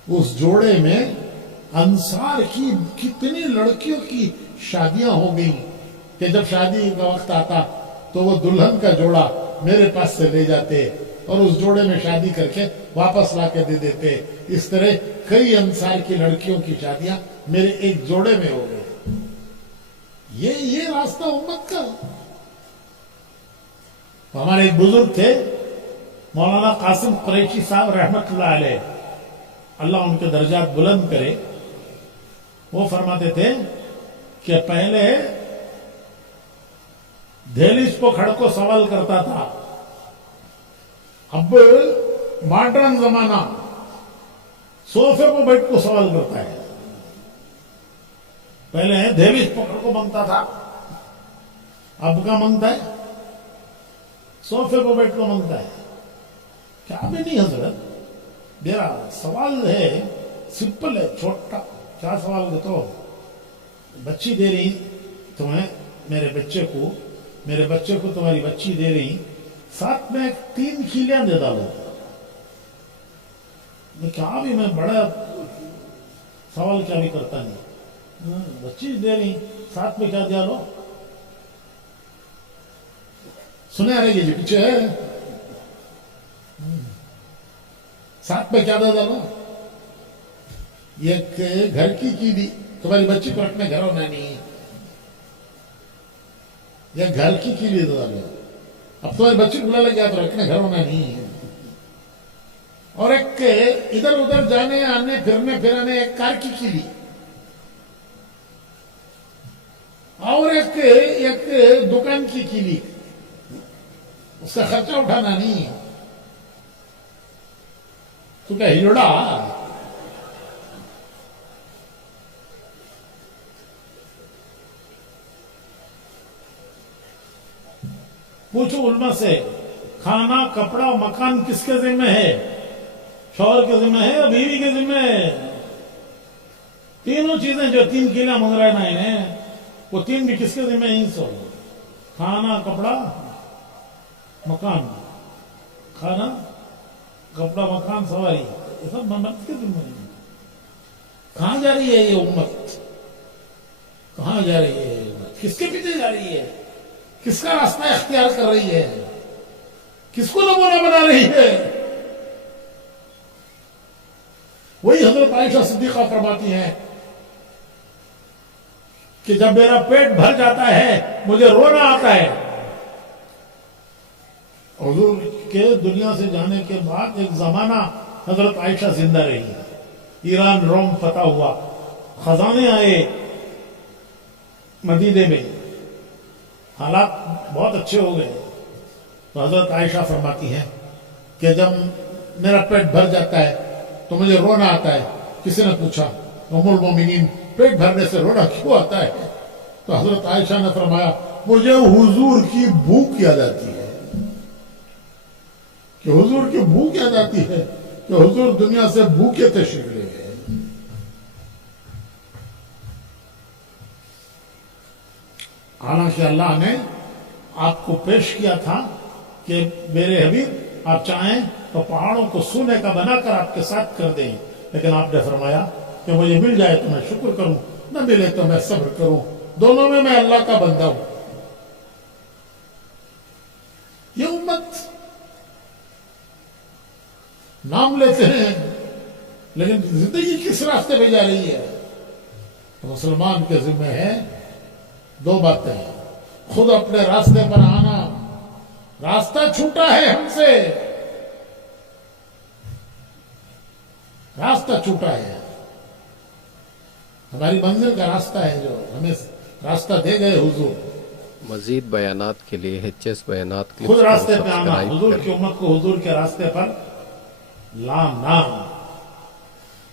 उस जोड़े में अंसार की कितनी लड़कियों की शादियां हो गई कि जब शादी का वक्त आता तो वो दुल्हन का जोड़ा मेरे पास से ले जाते और उस जोड़े में शादी करके वापस ला के दे देते। इस तरह कई अंसार की लड़कियों की शादियां मेरे एक जोड़े में हो गई। ये रास्ता उम्मत का। तो हमारे एक बुजुर्ग थे मौलाना कासिम कुरैशी साहब रहमतुल्लाह अलैह, अल्लाह उनके दर्जात बुलंद करे। वो फरमाते थे कि पहले दहलीज को खड़को सवाल करता था, अब मॉडर्न जमाना सोफे को बैठ को सवाल करता है। पहले दहलीज पकड़ को मांगता था, अब क्या मांगता है? सोफे को बैठ को मांगता है। क्या भी नहीं हजरत, मेरा सवाल है सिंपल है, छोटा। क्या सवाल है? तो बच्ची दे रही तुम्हें, मेरे बच्चे को तुम्हारी बच्ची दे रही, साथ में 3 खीलियां दे डालो। क्या भी मैं बड़ा सवाल क्या भी करता नहीं, बच्ची दे रही साथ में क्या दिया लो, सुने आ रही है जी पीछे है, साथ में क्या दे डालो? एक घर की कीली, तुम्हारी बच्ची को रखने घर होना नहीं, या घर की कीली दे डालो। अब तुम्हारी बच्ची बुला लग गया तो रखने घर होना नहीं है। और एक इधर उधर जाने आने फिरने एक कार की कीली, और एक दुकान की कीली, उसका खर्चा उठाना नहीं। तो क्या हिजड़ा पूछो उलमा से, खाना कपड़ा मकान किसके जिम्मे है? शौहर के जिम्मे है या बीवी के जिम्मे है? तीनों चीजें जो 3 किला मंगरा है वो 3 भी किसके जिम्मे है? सो खाना कपड़ा मकान, खाना कपड़ा मकान सवारी, ये सब मर्द के जिम्मे है। कहां जा रही है ये उम्मत? कहां जा रही है ये उम्मत? किसके पीछे जा रही है? किसका रास्ता इख्तियार कर रही है? किसको नमूना बना रही है? वही हजरत आयशा सिद्दीका फरमाती हैं कि जब मेरा पेट भर जाता है मुझे रोना आता है। हुजूर के दुनिया से जाने के बाद एक जमाना हजरत आयशा जिंदा रही। ईरान रोम फतह हुआ, खजाने आए मदीने में, हालात बहुत अच्छे हो गए। तो हजरत आयशा फरमाती हैं कि जब मेरा पेट भर जाता है तो मुझे रोना आता है। किसी ने पूछा, उम्मुल मोमिनीन, पेट भरने से रोना क्यों आता है? तो हजरत आयशा ने फरमाया, मुझे हुजूर की भूख याद आती है। कि हुजूर की भूख याद आती है कि हुजूर दुनिया से भूखे तशरीफ ले गए। हालांकि अल्लाह ने आपको पेश किया था कि मेरे हबीब आप चाहें तो पहाड़ों को सोने का बनाकर आपके साथ कर दें, लेकिन आपने फरमाया कि मुझे मिल जाए तो मैं शुक्र करूं, न मिले तो मैं सब्र करूं, दोनों में मैं अल्लाह का बंदा हूं। ये उम्मत नाम लेते हैं लेकिन जिंदगी किस रास्ते पे जा रही है? तो मुसलमान के जिम्मे है 2 बातें। खुद अपने रास्ते पर आना, रास्ता छूटा है हमसे, रास्ता छूटा है, हमारी मंजिल का रास्ता है जो हमें रास्ता दे गए हुजूर। मजीद बयानात के लिए HS बयानात खुद क्लिप्स को रास्ते पे आना, सब्सक्राइब हुजूर करें। की उम्मत को हुजूर के रास्ते पर लाना,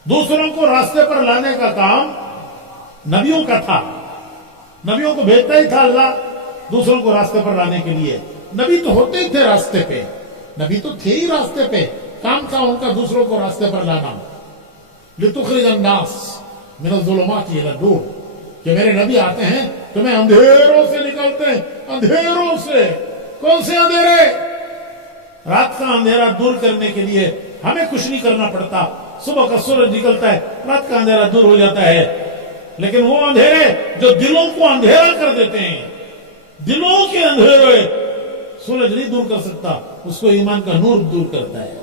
दूसरों को रास्ते पर लाने का काम नबियों का था। नबियों को भेजता ही था अल्लाह दूसरों को रास्ते पर लाने के लिए। नबी तो होते ही थे रास्ते पे, नबी तो थे ही रास्ते पे, काम था उनका दूसरों को रास्ते पर लाना। लितुखरिजन नास मिनज़ ज़ुलुमाति इला नूर, कि मेरे नबी आते हैं तुम्हें अंधेरों से निकलते हैं, अंधेरों से। कौन से अंधेरे? रात का अंधेरा दूर करने के लिए हमें कुछ नहीं करना पड़ता। सुबह का सूरज निकलता है, रात का अंधेरा दूर हो जाता है। लेकिन वो अंधेरे जो दिलों को अंधेरा कर देते हैं, दिलों के अंधेरे सूरज नहीं दूर कर सकता, उसको ईमान का नूर दूर करता है।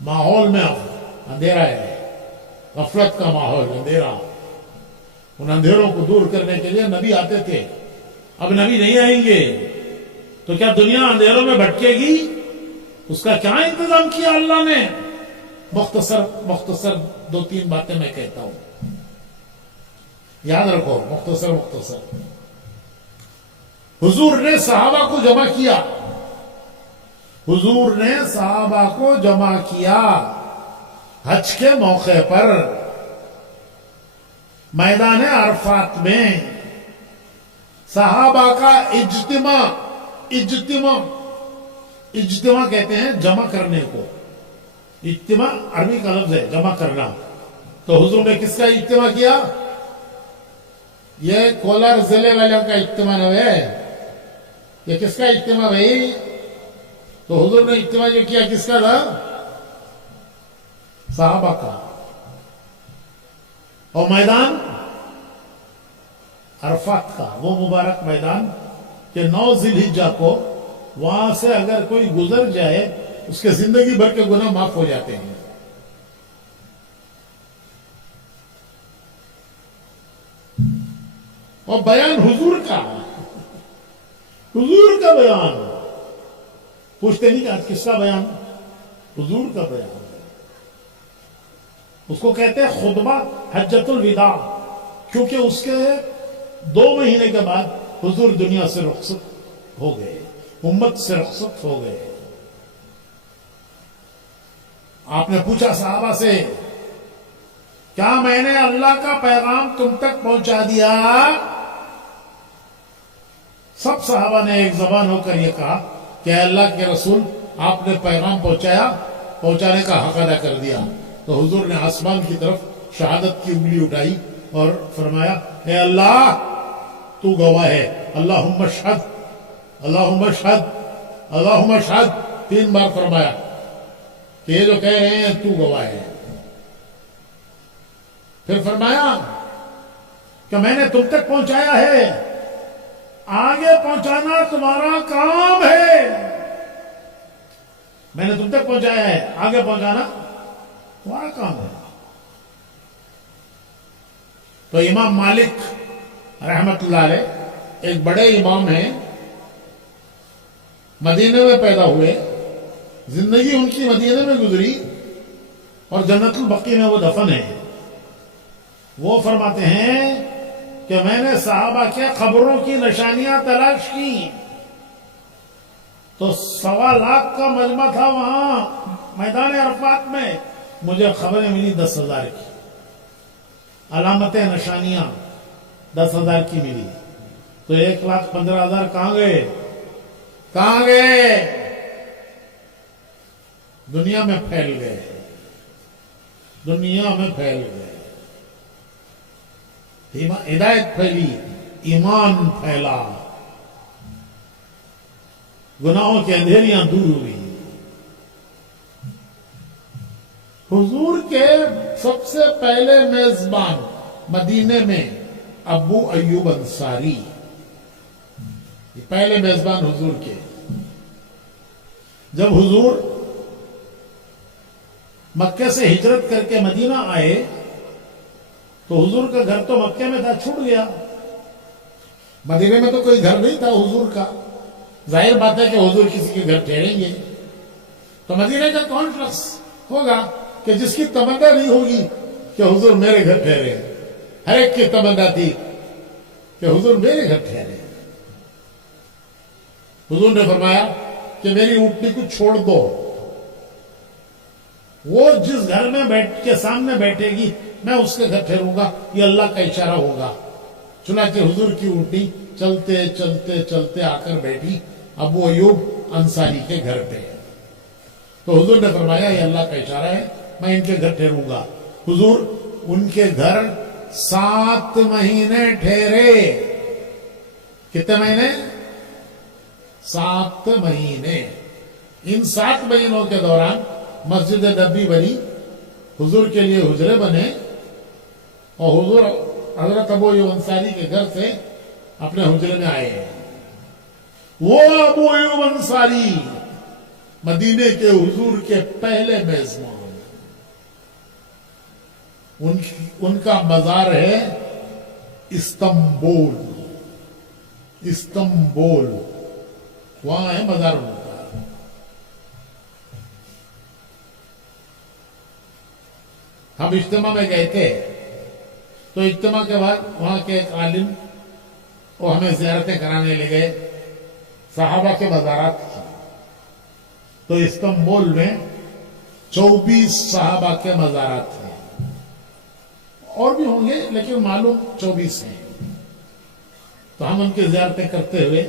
माहौल में अंधेरा है, गफलत का माहौल, अंधेरा। उन अंधेरों को दूर करने के लिए नबी आते थे। अब नबी नहीं आएंगे तो क्या दुनिया अंधेरों में भटकेगी? उसका क्या इंतजाम किया अल्लाह ने? मुख्तसर 2-3 बातें मैं कहता हूं, याद रखो। मुख्तसर हुजूर ने सहाबा को जमा किया, हुजूर ने सहाबा को जमा किया हज के मौके पर मैदान अरफात में। सहाबा का इज्तिमा कहते हैं जमा करने को। इज्तिमा अरबी का लफ्ज है, जमा करना। तो हुजूर ने किसका इज्तिमा किया? ये कोलार जिले वालों का इज्तिमा न है, ये किसका इज्तिमा भाई? तो हुजूर ने इज्तिमा जो किया किसका था? सहाबा का। और मैदान अरफात का, वो मुबारक मैदान कि 9 ज़िलहिज्जा को वहां से अगर कोई गुजर जाए उसके जिंदगी भर के गुनाह माफ हो जाते हैं। और बयान हुजूर का बयान, पूछते नहीं कि आज किसका बयान? हुजूर का बयान। उसको कहते हैं खुतबा हज्जतुल विदा, क्योंकि उसके 2 महीने के बाद हुजूर दुनिया से रुखसत हो गए, उम्मत से रुखसत हो गए। आपने पूछा सहाबा से, क्या मैंने अल्लाह का पैगाम तुम तक पहुंचा दिया? सब सहाबा ने एक जबान होकर ये कहा कि अल्लाह के रसूल आपने पैगाम पहुंचाया, पहुंचाने का हक अदा कर दिया। तो हुजूर ने आसमान की तरफ शहादत की उंगली उठाई और फरमाया, ए अल्लाह तू गवाह है, अल्लाहुम्मा शहद, अल्लाहुम्मा शहद, अल्लाहुम्मा शहद 3 बार फरमाया कि ये जो कह रहे हैं तू गवाह है। फिर फरमाया कि मैंने तुम तक पहुंचाया है, आगे पहुंचाना तुम्हारा काम है। मैंने तुम तक पहुंचाया है, आगे पहुंचाना तुम्हारा काम है। तो इमाम मालिक रहमतुल्लाह अलैह एक बड़े इमाम हैं, मदीने में पैदा हुए, जिंदगी उनकी मदीने में गुजरी और जन्नतुल बकी में वो दफन है। वो फरमाते हैं कि मैंने सहाबा के खबरों की निशानियां तलाश की तो 1.25 लाख का मजमा था वहां मैदान अरफात में, मुझे खबरें मिली 10,000 की, अलामतें निशानियां 10,000 की मिली। तो 1,15,000 कहां गए? कहां गए? दुनिया में फैल गए, दुनिया में फैल गए। हिदायत फैली, ईमान फैला, गुनाहों की अंधेरियां दूर हुई। हुजूर के सबसे पहले मेजबान मदीने में अबू अय्यूब अंसारी, पहले मेजबान हुजूर के। जब हुजूर मक्के से हिजरत करके मदीना आए तो हुजूर का घर तो मक्के में था, छूट गया। मदीने में तो कोई घर नहीं था हुजूर का, जाहिर बात है कि हुजूर किसी के घर ठहरेंगे। तो मदीने का कौन शख्स होगा कि जिसकी तमन्ना नहीं होगी कि हुजूर मेरे घर ठहरे? हर एक की तमन्ना थी कि हुजूर मेरे घर ठहरे। हुजूर ने फरमाया कि मेरी ऊँटनी को छोड़ दो, वो जिस घर में बैठ के सामने बैठेगी मैं उसके घर ठहरूंगा, ये अल्लाह का इशारा होगा। चुनांचे हुजूर की ऊँटनी चलते चलते चलते आकर बैठी अबू अय्यूब अंसारी के घर पे। तो हुजूर ने फरमाया ये अल्लाह का इशारा है, मैं इनके घर ठहरूंगा। हुजूर उनके घर 7 महीने ठहरे। कितने महीने? 7 महीने। इन 7 महीनों के दौरान मस्जिद नबी बनी, हुजूर के लिए हुजरे बने और हुजूर हजरत अबू अय्यूब अंसारी के घर से अपने हुजरे में आए हैं। वो अबू अय्यूब अंसारी मदीने के हुजूर के पहले मेजबान, उनका मजार है इस्तांबुल। इस्तांबुल वहां है मजार उनका। हम इज्तिमा में गए थे तो इज्तिमा के बाद वहां के एक आलिम वो हमें ज़ियारतें कराने ले गए, सहाबा के मज़ारात की। तो इस्तांबुल में 24 सहाबा के मज़ारात हैं, और भी होंगे लेकिन मालूम 24 हैं। तो हम उनकी ज़ियारतें करते हुए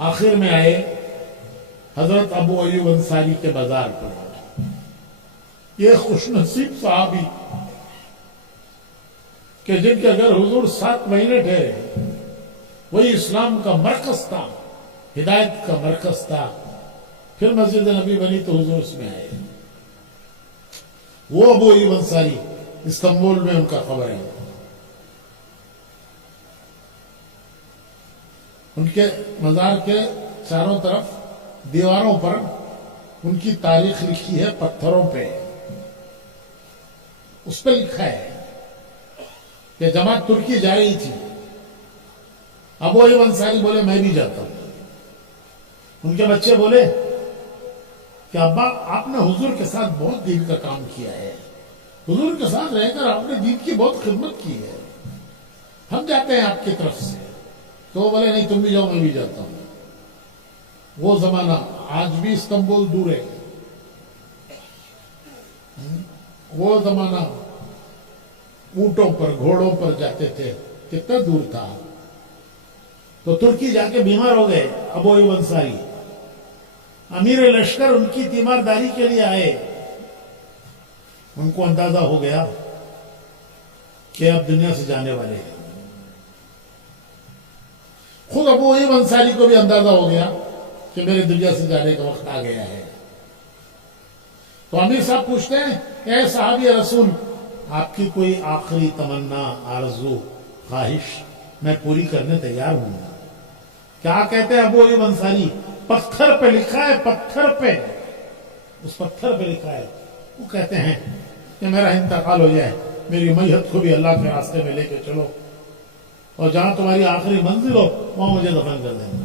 आखिर में आए हजरत अबू अय्यूब अंसारी के बाजार पर। ये खुशनसीब सहाबी कि जिनके अगर हुजूर 7 महीने ठहरे, वही इस्लाम का मरकज था, हिदायत का मरकज था। फिर मस्जिद नबी बनी तो हुजूर उसमें आए। वो अबू अय्यूब अंसारी इस्तांबुल में उनका खबर है। उनके मजार के चारों तरफ दीवारों पर उनकी तारीख लिखी है पत्थरों पे। उस पर लिखा है कि जमात तुर्की जा रही थी, अबू अय्यूब अंसारी बोले मैं भी जाता हूं। उनके बच्चे बोले कि अब्बा आपने हुजूर के साथ बहुत दीन का काम किया है, हुजूर के साथ रहकर आपने दीन की बहुत खिदमत की है, हम जाते हैं आपकी तरफ से। तो वो बोले नहीं तुम भी जाओ, मैं भी जाता हूं। वो जमाना, आज भी इस्तांबुल दूर है, वो जमाना ऊंटों पर घोड़ों पर जाते थे, कितना दूर था। तो तुर्की जाके बीमार हो गए अबू अयूब अंसारी। अमीर लश्कर उनकी तीमारदारी के लिए आए। उनको अंदाजा हो गया कि अब दुनिया से जाने वाले हैं। खुद अबू अयूब अंसारी को भी अंदाजा हो गया कि मेरे दुनिया से जाने का वक्त आ गया है। तो अमीर साहब पूछते हैं, ए साहब ये रसूल, आपकी कोई आखिरी तमन्ना, आरज़ू, ख्वाहिश मैं पूरी करने तैयार हूं। क्या कहते हैं अबू अयूब अंसारी? पत्थर पे लिखा है, पत्थर पे, उस पत्थर पे लिखा है। वो कहते हैं कि मेरा इंतकाल हो जाए, मेरी मैयत को भी अल्लाह के रास्ते में लेके चलो, और जहां तुम्हारी आखिरी मंजिल हो वहां मुझे दफन कर देना।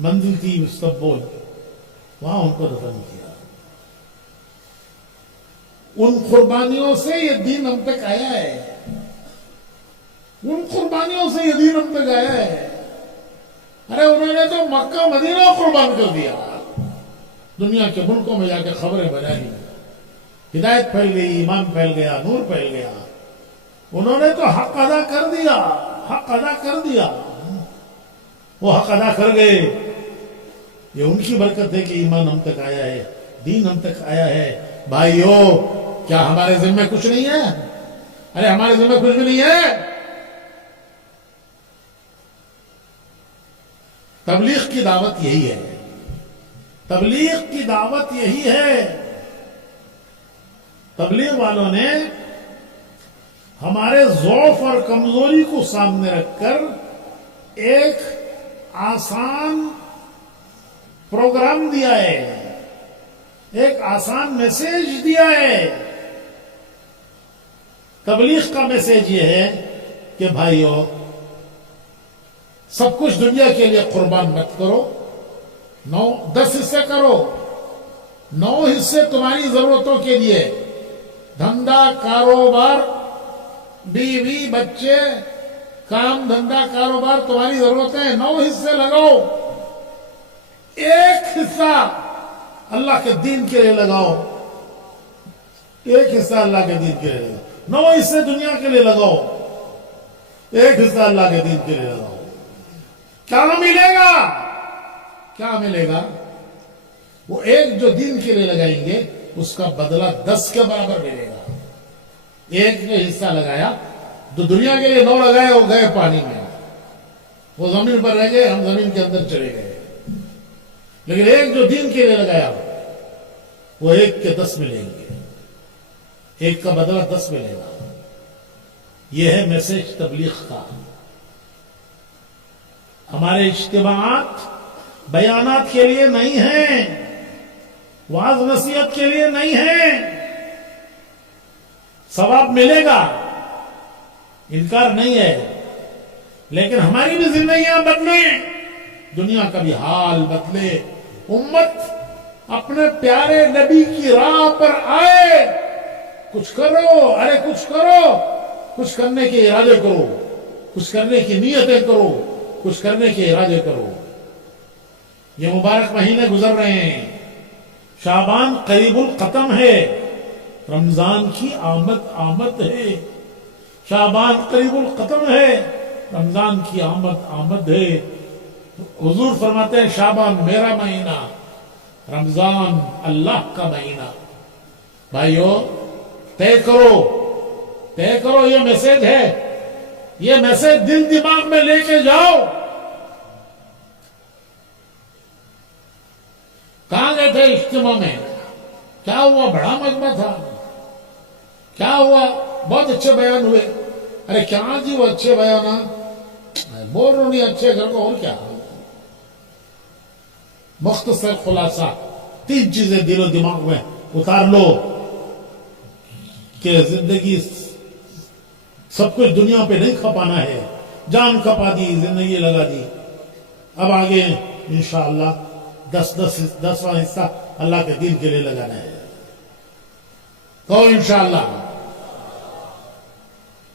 मंजिल थी इस्तांबुल, वहां उनको दफन किया। उन कुर्बानियों से ये दीन हम तक आया है, उन कुर्बानियों से ये दीन हम तक आया है। अरे उन्होंने तो मक्का मदीना कुर्बान कर दिया, दुनिया के मुल्कों में जाकर खबरें बनाई, हिदायत फैल गई, ईमान फैल गया, नूर फैल गया। उन्होंने तो हक अदा कर दिया, हक अदा कर दिया। वो हक अदा कर गए। ये उनकी बरकत है कि ईमान हम तक आया है, दीन हम तक आया है। भाइयों, क्या हमारे जिम्मे कुछ नहीं है? अरे हमारे जिम्मे कुछ भी नहीं है। तबलीग की दावत यही है, तबलीग की दावत यही है। तबलीग वालों ने हमारे ज़ौफ और कमजोरी को सामने रखकर एक आसान प्रोग्राम दिया है, एक आसान मैसेज दिया है। तबलीग का मैसेज यह है कि भाइयों, सब कुछ दुनिया के लिए कुर्बान मत करो। 10 हिस्से करो, 9 हिस्से तुम्हारी जरूरतों के लिए, धंधा, कारोबार, बीवी, बच्चे, काम धंधा, कारोबार, तुम्हारी जरूरतें, 9 हिस्से लगाओ। एक हिस्सा अल्लाह के दीन के लिए लगाओ, एक हिस्सा अल्लाह के दीन के लिए लगाओ। 9 हिस्से दुनिया के लिए लगाओ, एक हिस्सा अल्लाह के दीन के लिए लगाओ। क्या मिलेगा? क्या मिलेगा? वो एक जो दीन के लिए लगाएंगे उसका बदला 10 के बराबर मिलेगा। एक ने हिस्सा लगाया तो दुनिया के लिए 9 लगाए, वो गए पानी में, वो जमीन पर रह गए, हम जमीन के अंदर चले गए। लेकिन एक जो दीन के लिए लगाया वो एक के 10 मिलेंगे, एक का बदला 10 मिलेगा। यह है मैसेज तबलीग का। हमारे इज्तिमाआत बयानात के लिए नहीं है, वाज नसीहत के लिए नहीं है। सवाब मिलेगा, इनकार नहीं है, लेकिन हमारी भी जिंदगियां बदले, दुनिया का भी हाल बदले, उम्मत अपने प्यारे नबी की राह पर आए। कुछ करो, अरे कुछ करो, कुछ करने के इरादे करो, कुछ करने की नीयतें करो, कुछ करने के इरादे करो। ये मुबारक महीने गुजर रहे हैं, शाबान करीबुल खत्म है, रमजान की आमद है। शाबान करीबुल खत्म है, रमजान की आमद है। हुजूर फरमाते हैं, शाबान मेरा महीना, रमजान अल्लाह का महीना। भाइयों, तय करो, ये मैसेज है, ये मैसेज दिल दिमाग में लेके जाओ। कहां गए थे इज्तिमा में? क्या हुआ? बड़ा मजमा था। क्या हुआ? बहुत अच्छे बयान हुए। अरे क्या जी वो अच्छे बयान, बोल रहा नहीं अच्छे घर को, और क्या? मुख्तसर खुलासा 3 चीजें दिलो दिमाग में उतार लो कि जिंदगी सब कुछ दुनिया पे नहीं खपाना है। जान खपा दी, जिंदगी लगा दी, अब आगे इंशाअल्लाह 10वां हिस्सा अल्लाह के दीन के लिए लगाना है। कहो इंशाअल्लाह।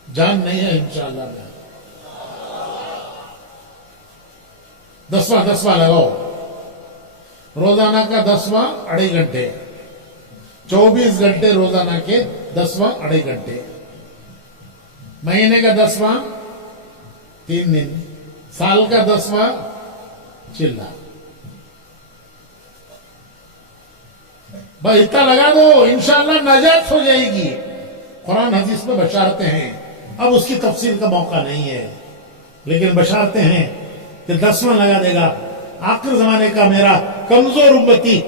जान नहीं है इंशाअल्लाह में, 10वां लगाओ। रोजाना का 10वां 2.5 घंटे, 24 घंटे रोजाना के 10वां 2.5 घंटे, महीने का 10वां 3 दिन, साल का 10वां चिल्ला। बस इतना लगा दो, इंशाअल्लाह नजात हो जाएगी। कुरान हदीस में बशारते हैं, अब उसकी तफसीर का मौका नहीं है, लेकिन बशारते हैं कि 10वां लगा देगा। आखिर जमाने का मेरा कमजोर उम्मती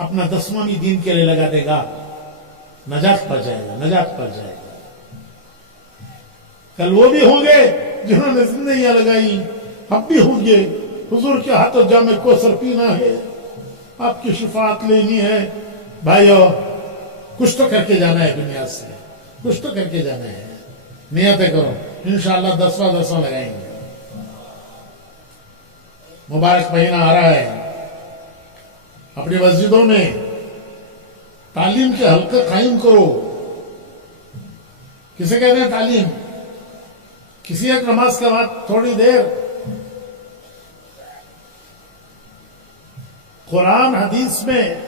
अपना 10वां भी दीन के लिए लगा देगा, नजात पा जाएगा, नजात पा जाएगा। कल वो भी होंगे जिन्होंने जिंदगियां लगाई, हम भी होंगे। हुजूर के हाथों जामे को सर पीना है, आपकी शिफात लेनी है। भाइयों, कुछ तो करके जाना है दुनिया से, कुछ तो करके जाना है। नियतें करो, इंशाअल्लाह 10वां लगाएंगे। मुबारक महीना आ रहा है, अपनी मस्जिदों में तालीम के हल्के कायम करो। किसे कहते हैं तालीम? किसी एक नमाज के बाद थोड़ी देर कुरान हदीस में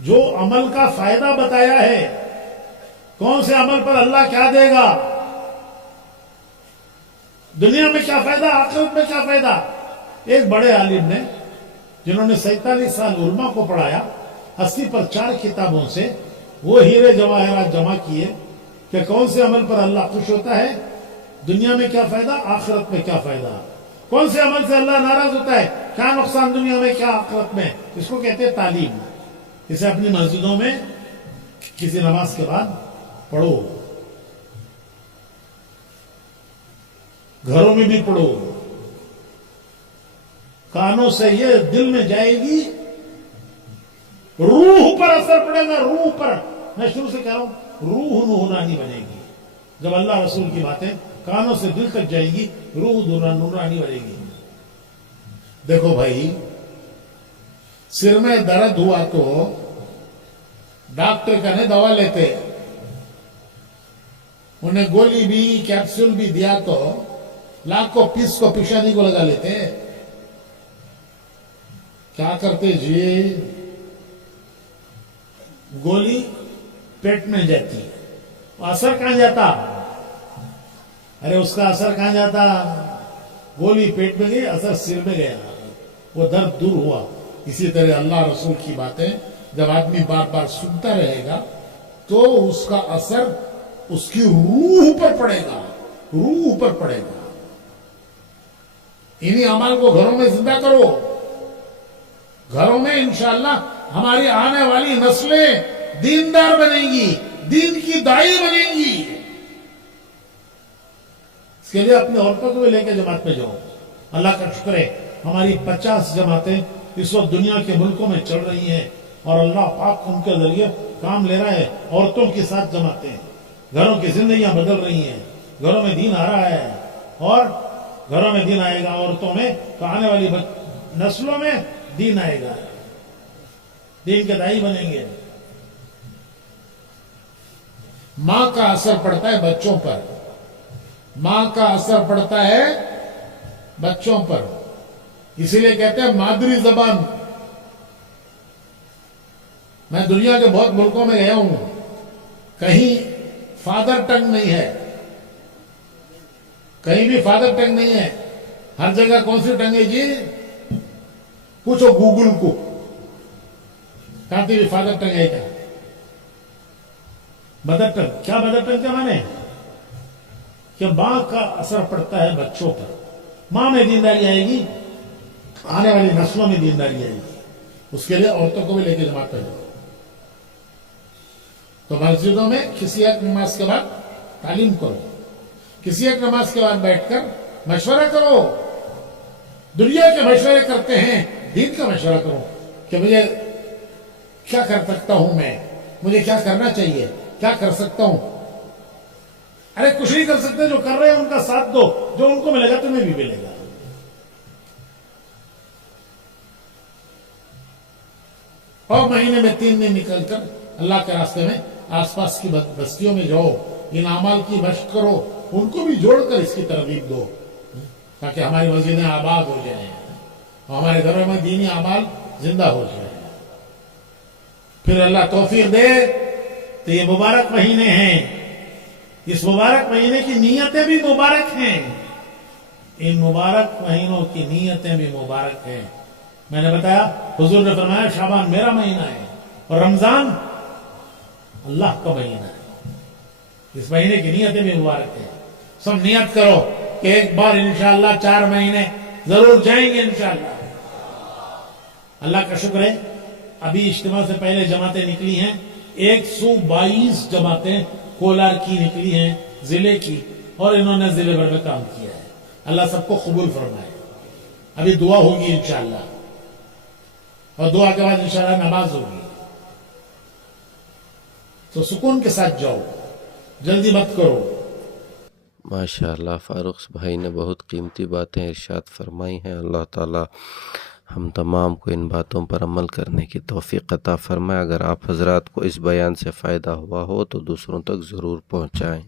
जो अमल का फायदा बताया है, कौन से अमल पर अल्लाह क्या देगा, दुनिया में क्या फायदा, आखिरत में क्या फायदा। एक बड़े आलिम ने, जिन्होंने 47 साल उलमा को पढ़ाया, 80 पर 4 किताबों से वो हीरे जवाहरात जमा किए कि कौन से अमल पर अल्लाह खुश होता है, दुनिया में क्या फायदा, आखिरत में क्या फायदा। कौन से अमल से अल्लाह नाराज होता है, क्या नुकसान दुनिया में क्या आखिरत में। इसको कहते हैं तालीम। इसे अपनी मस्जिदों में किसी नमाज के बाद पढ़ो, घरों में भी पढ़ो। कानों से ये दिल में जाएगी, रूह पर असर पड़ेगा, रूह पर। मैं शुरू से कह रहा हूं, रूह नूरानी बनेगी। जब अल्लाह रसूल की बातें कानों से दिल तक जाएगी, रूह नूरानी बनेगी। देखो भाई, सिर में दर्द हुआ तो डॉक्टर कहने दवा लेते, उन्हें गोली भी कैप्सूल भी दिया तो लाखों पीस को पेशानी को लगा लेते। क्या करते जी, गोली पेट में जाती है, असर कहां जाता? अरे उसका असर कहां जाता? गोली पेट में गई, असर सिर में गया, वो दर्द दूर हुआ। इसी तरह अल्लाह रसूल की बातें जब आदमी बार बार सुनता रहेगा तो उसका असर उसकी रूह पर पड़ेगा, रूह पर पड़ेगा। इन्हीं अमल को घरों में जिंदा करो। घरों में इंशाअल्लाह हमारी आने वाली नस्लें दीनदार बनेंगी, दीन की दाई बनेंगी। इसके लिए अपने औरतों को भी लेकर जमात में जाओ। अल्लाह का शुक्र है, हमारी 50 जमातें इस वक्त दुनिया के मुल्कों में चल रही हैं और अल्लाह पाक उनके जरिए काम ले रहा है। औरतों के साथ जमातें, घरों की जिंदगियां बदल रही हैं, घरों में दीन आ रहा है और घरों में दीन आएगा, औरतों में तो आने वाली नस्लों में दीन आएगा, दीन के दाई बनेंगे। मां का असर पड़ता है बच्चों पर, मां का असर पड़ता है बच्चों पर। इसीलिए कहते हैं मादरी जबान। मैं दुनिया के बहुत मुल्कों में गया हूं, कहीं फादर टंग नहीं है, कहीं भी फादर टंग नहीं है। हर जगह कौन सी टंग है जी? पूछो गूगल को, कहते भी फादर टंग है क्या? Mother tongue. क्या मदर टंग क्या माने? कि मां का असर पड़ता है बच्चों पर। मां में दीनदारी आएगी, आने वाली नस्लों में दीनदारी आएगी। उसके लिए औरतों को भी लेके जमात कर दो। तो मस्जिदों में किसी एक नमाज के बाद तालीम करो, किसी एक नमाज के बाद बैठकर मशवरा करो। दुनिया के मशवरे करते हैं, दीन का मशवरा करो कि मुझे क्या कर सकता हूं, मैं मुझे क्या करना चाहिए, क्या कर सकता हूं। अरे कुछ नहीं कर सकते, जो कर रहे हैं उनका साथ दो, जो उनको मिलेगा तुम्हें भी मिलेगा। और महीने में 3 दिन निकलकर अल्लाह के रास्ते में आसपास की बस्तियों में जाओ, इन अमाल की मशक करो, उनको भी जोड़कर इसकी तरगीब दो, ताकि हमारी मस्जिदें आबाद हो जाए और हमारे घरों में दीनी अमाल जिंदा हो जाए। फिर अल्लाह तौफीक दे तो ये मुबारक महीने हैं, इस मुबारक महीने की नीयतें भी मुबारक हैं। ان مبارک مہینوں کی نیتیں بھی مبارک ہیں. میں نے بتایا حضور نے فرمایا شعبان میرا مہینہ ہے اور رمضان اللہ کا مہینہ ہے. اس مہینے کی نیتیں بھی مبارک ہیں. سب نیت کرو کہ ایک بار انشاءاللہ 4 مہینے ضرور جائیں گے انشاءاللہ. اللہ کا شکر ہے ابھی اجتماع سے پہلے جماعتیں نکلی ہیں. 122 جماعتیں کولار کی نکلی ہیں ضلع کی, اور انہوں نے ضلع بھر میں کام کیا ہے. اللہ سب کو قبول فرمائے. ابھی دعا ہوگی انشاءاللہ, اور دعا کے بعد انشاءاللہ نماز ہوگی. تو سکون کے ساتھ جاؤ, جلدی مت کرو. ماشاءاللہ فاروق بھائی نے بہت قیمتی باتیں ارشاد فرمائی ہیں. اللہ تعالی ہم تمام کو ان باتوں پر عمل کرنے کی توفیق عطا فرمائے. اگر آپ حضرات کو اس بیان سے فائدہ ہوا ہو تو دوسروں تک ضرور پہنچائیں.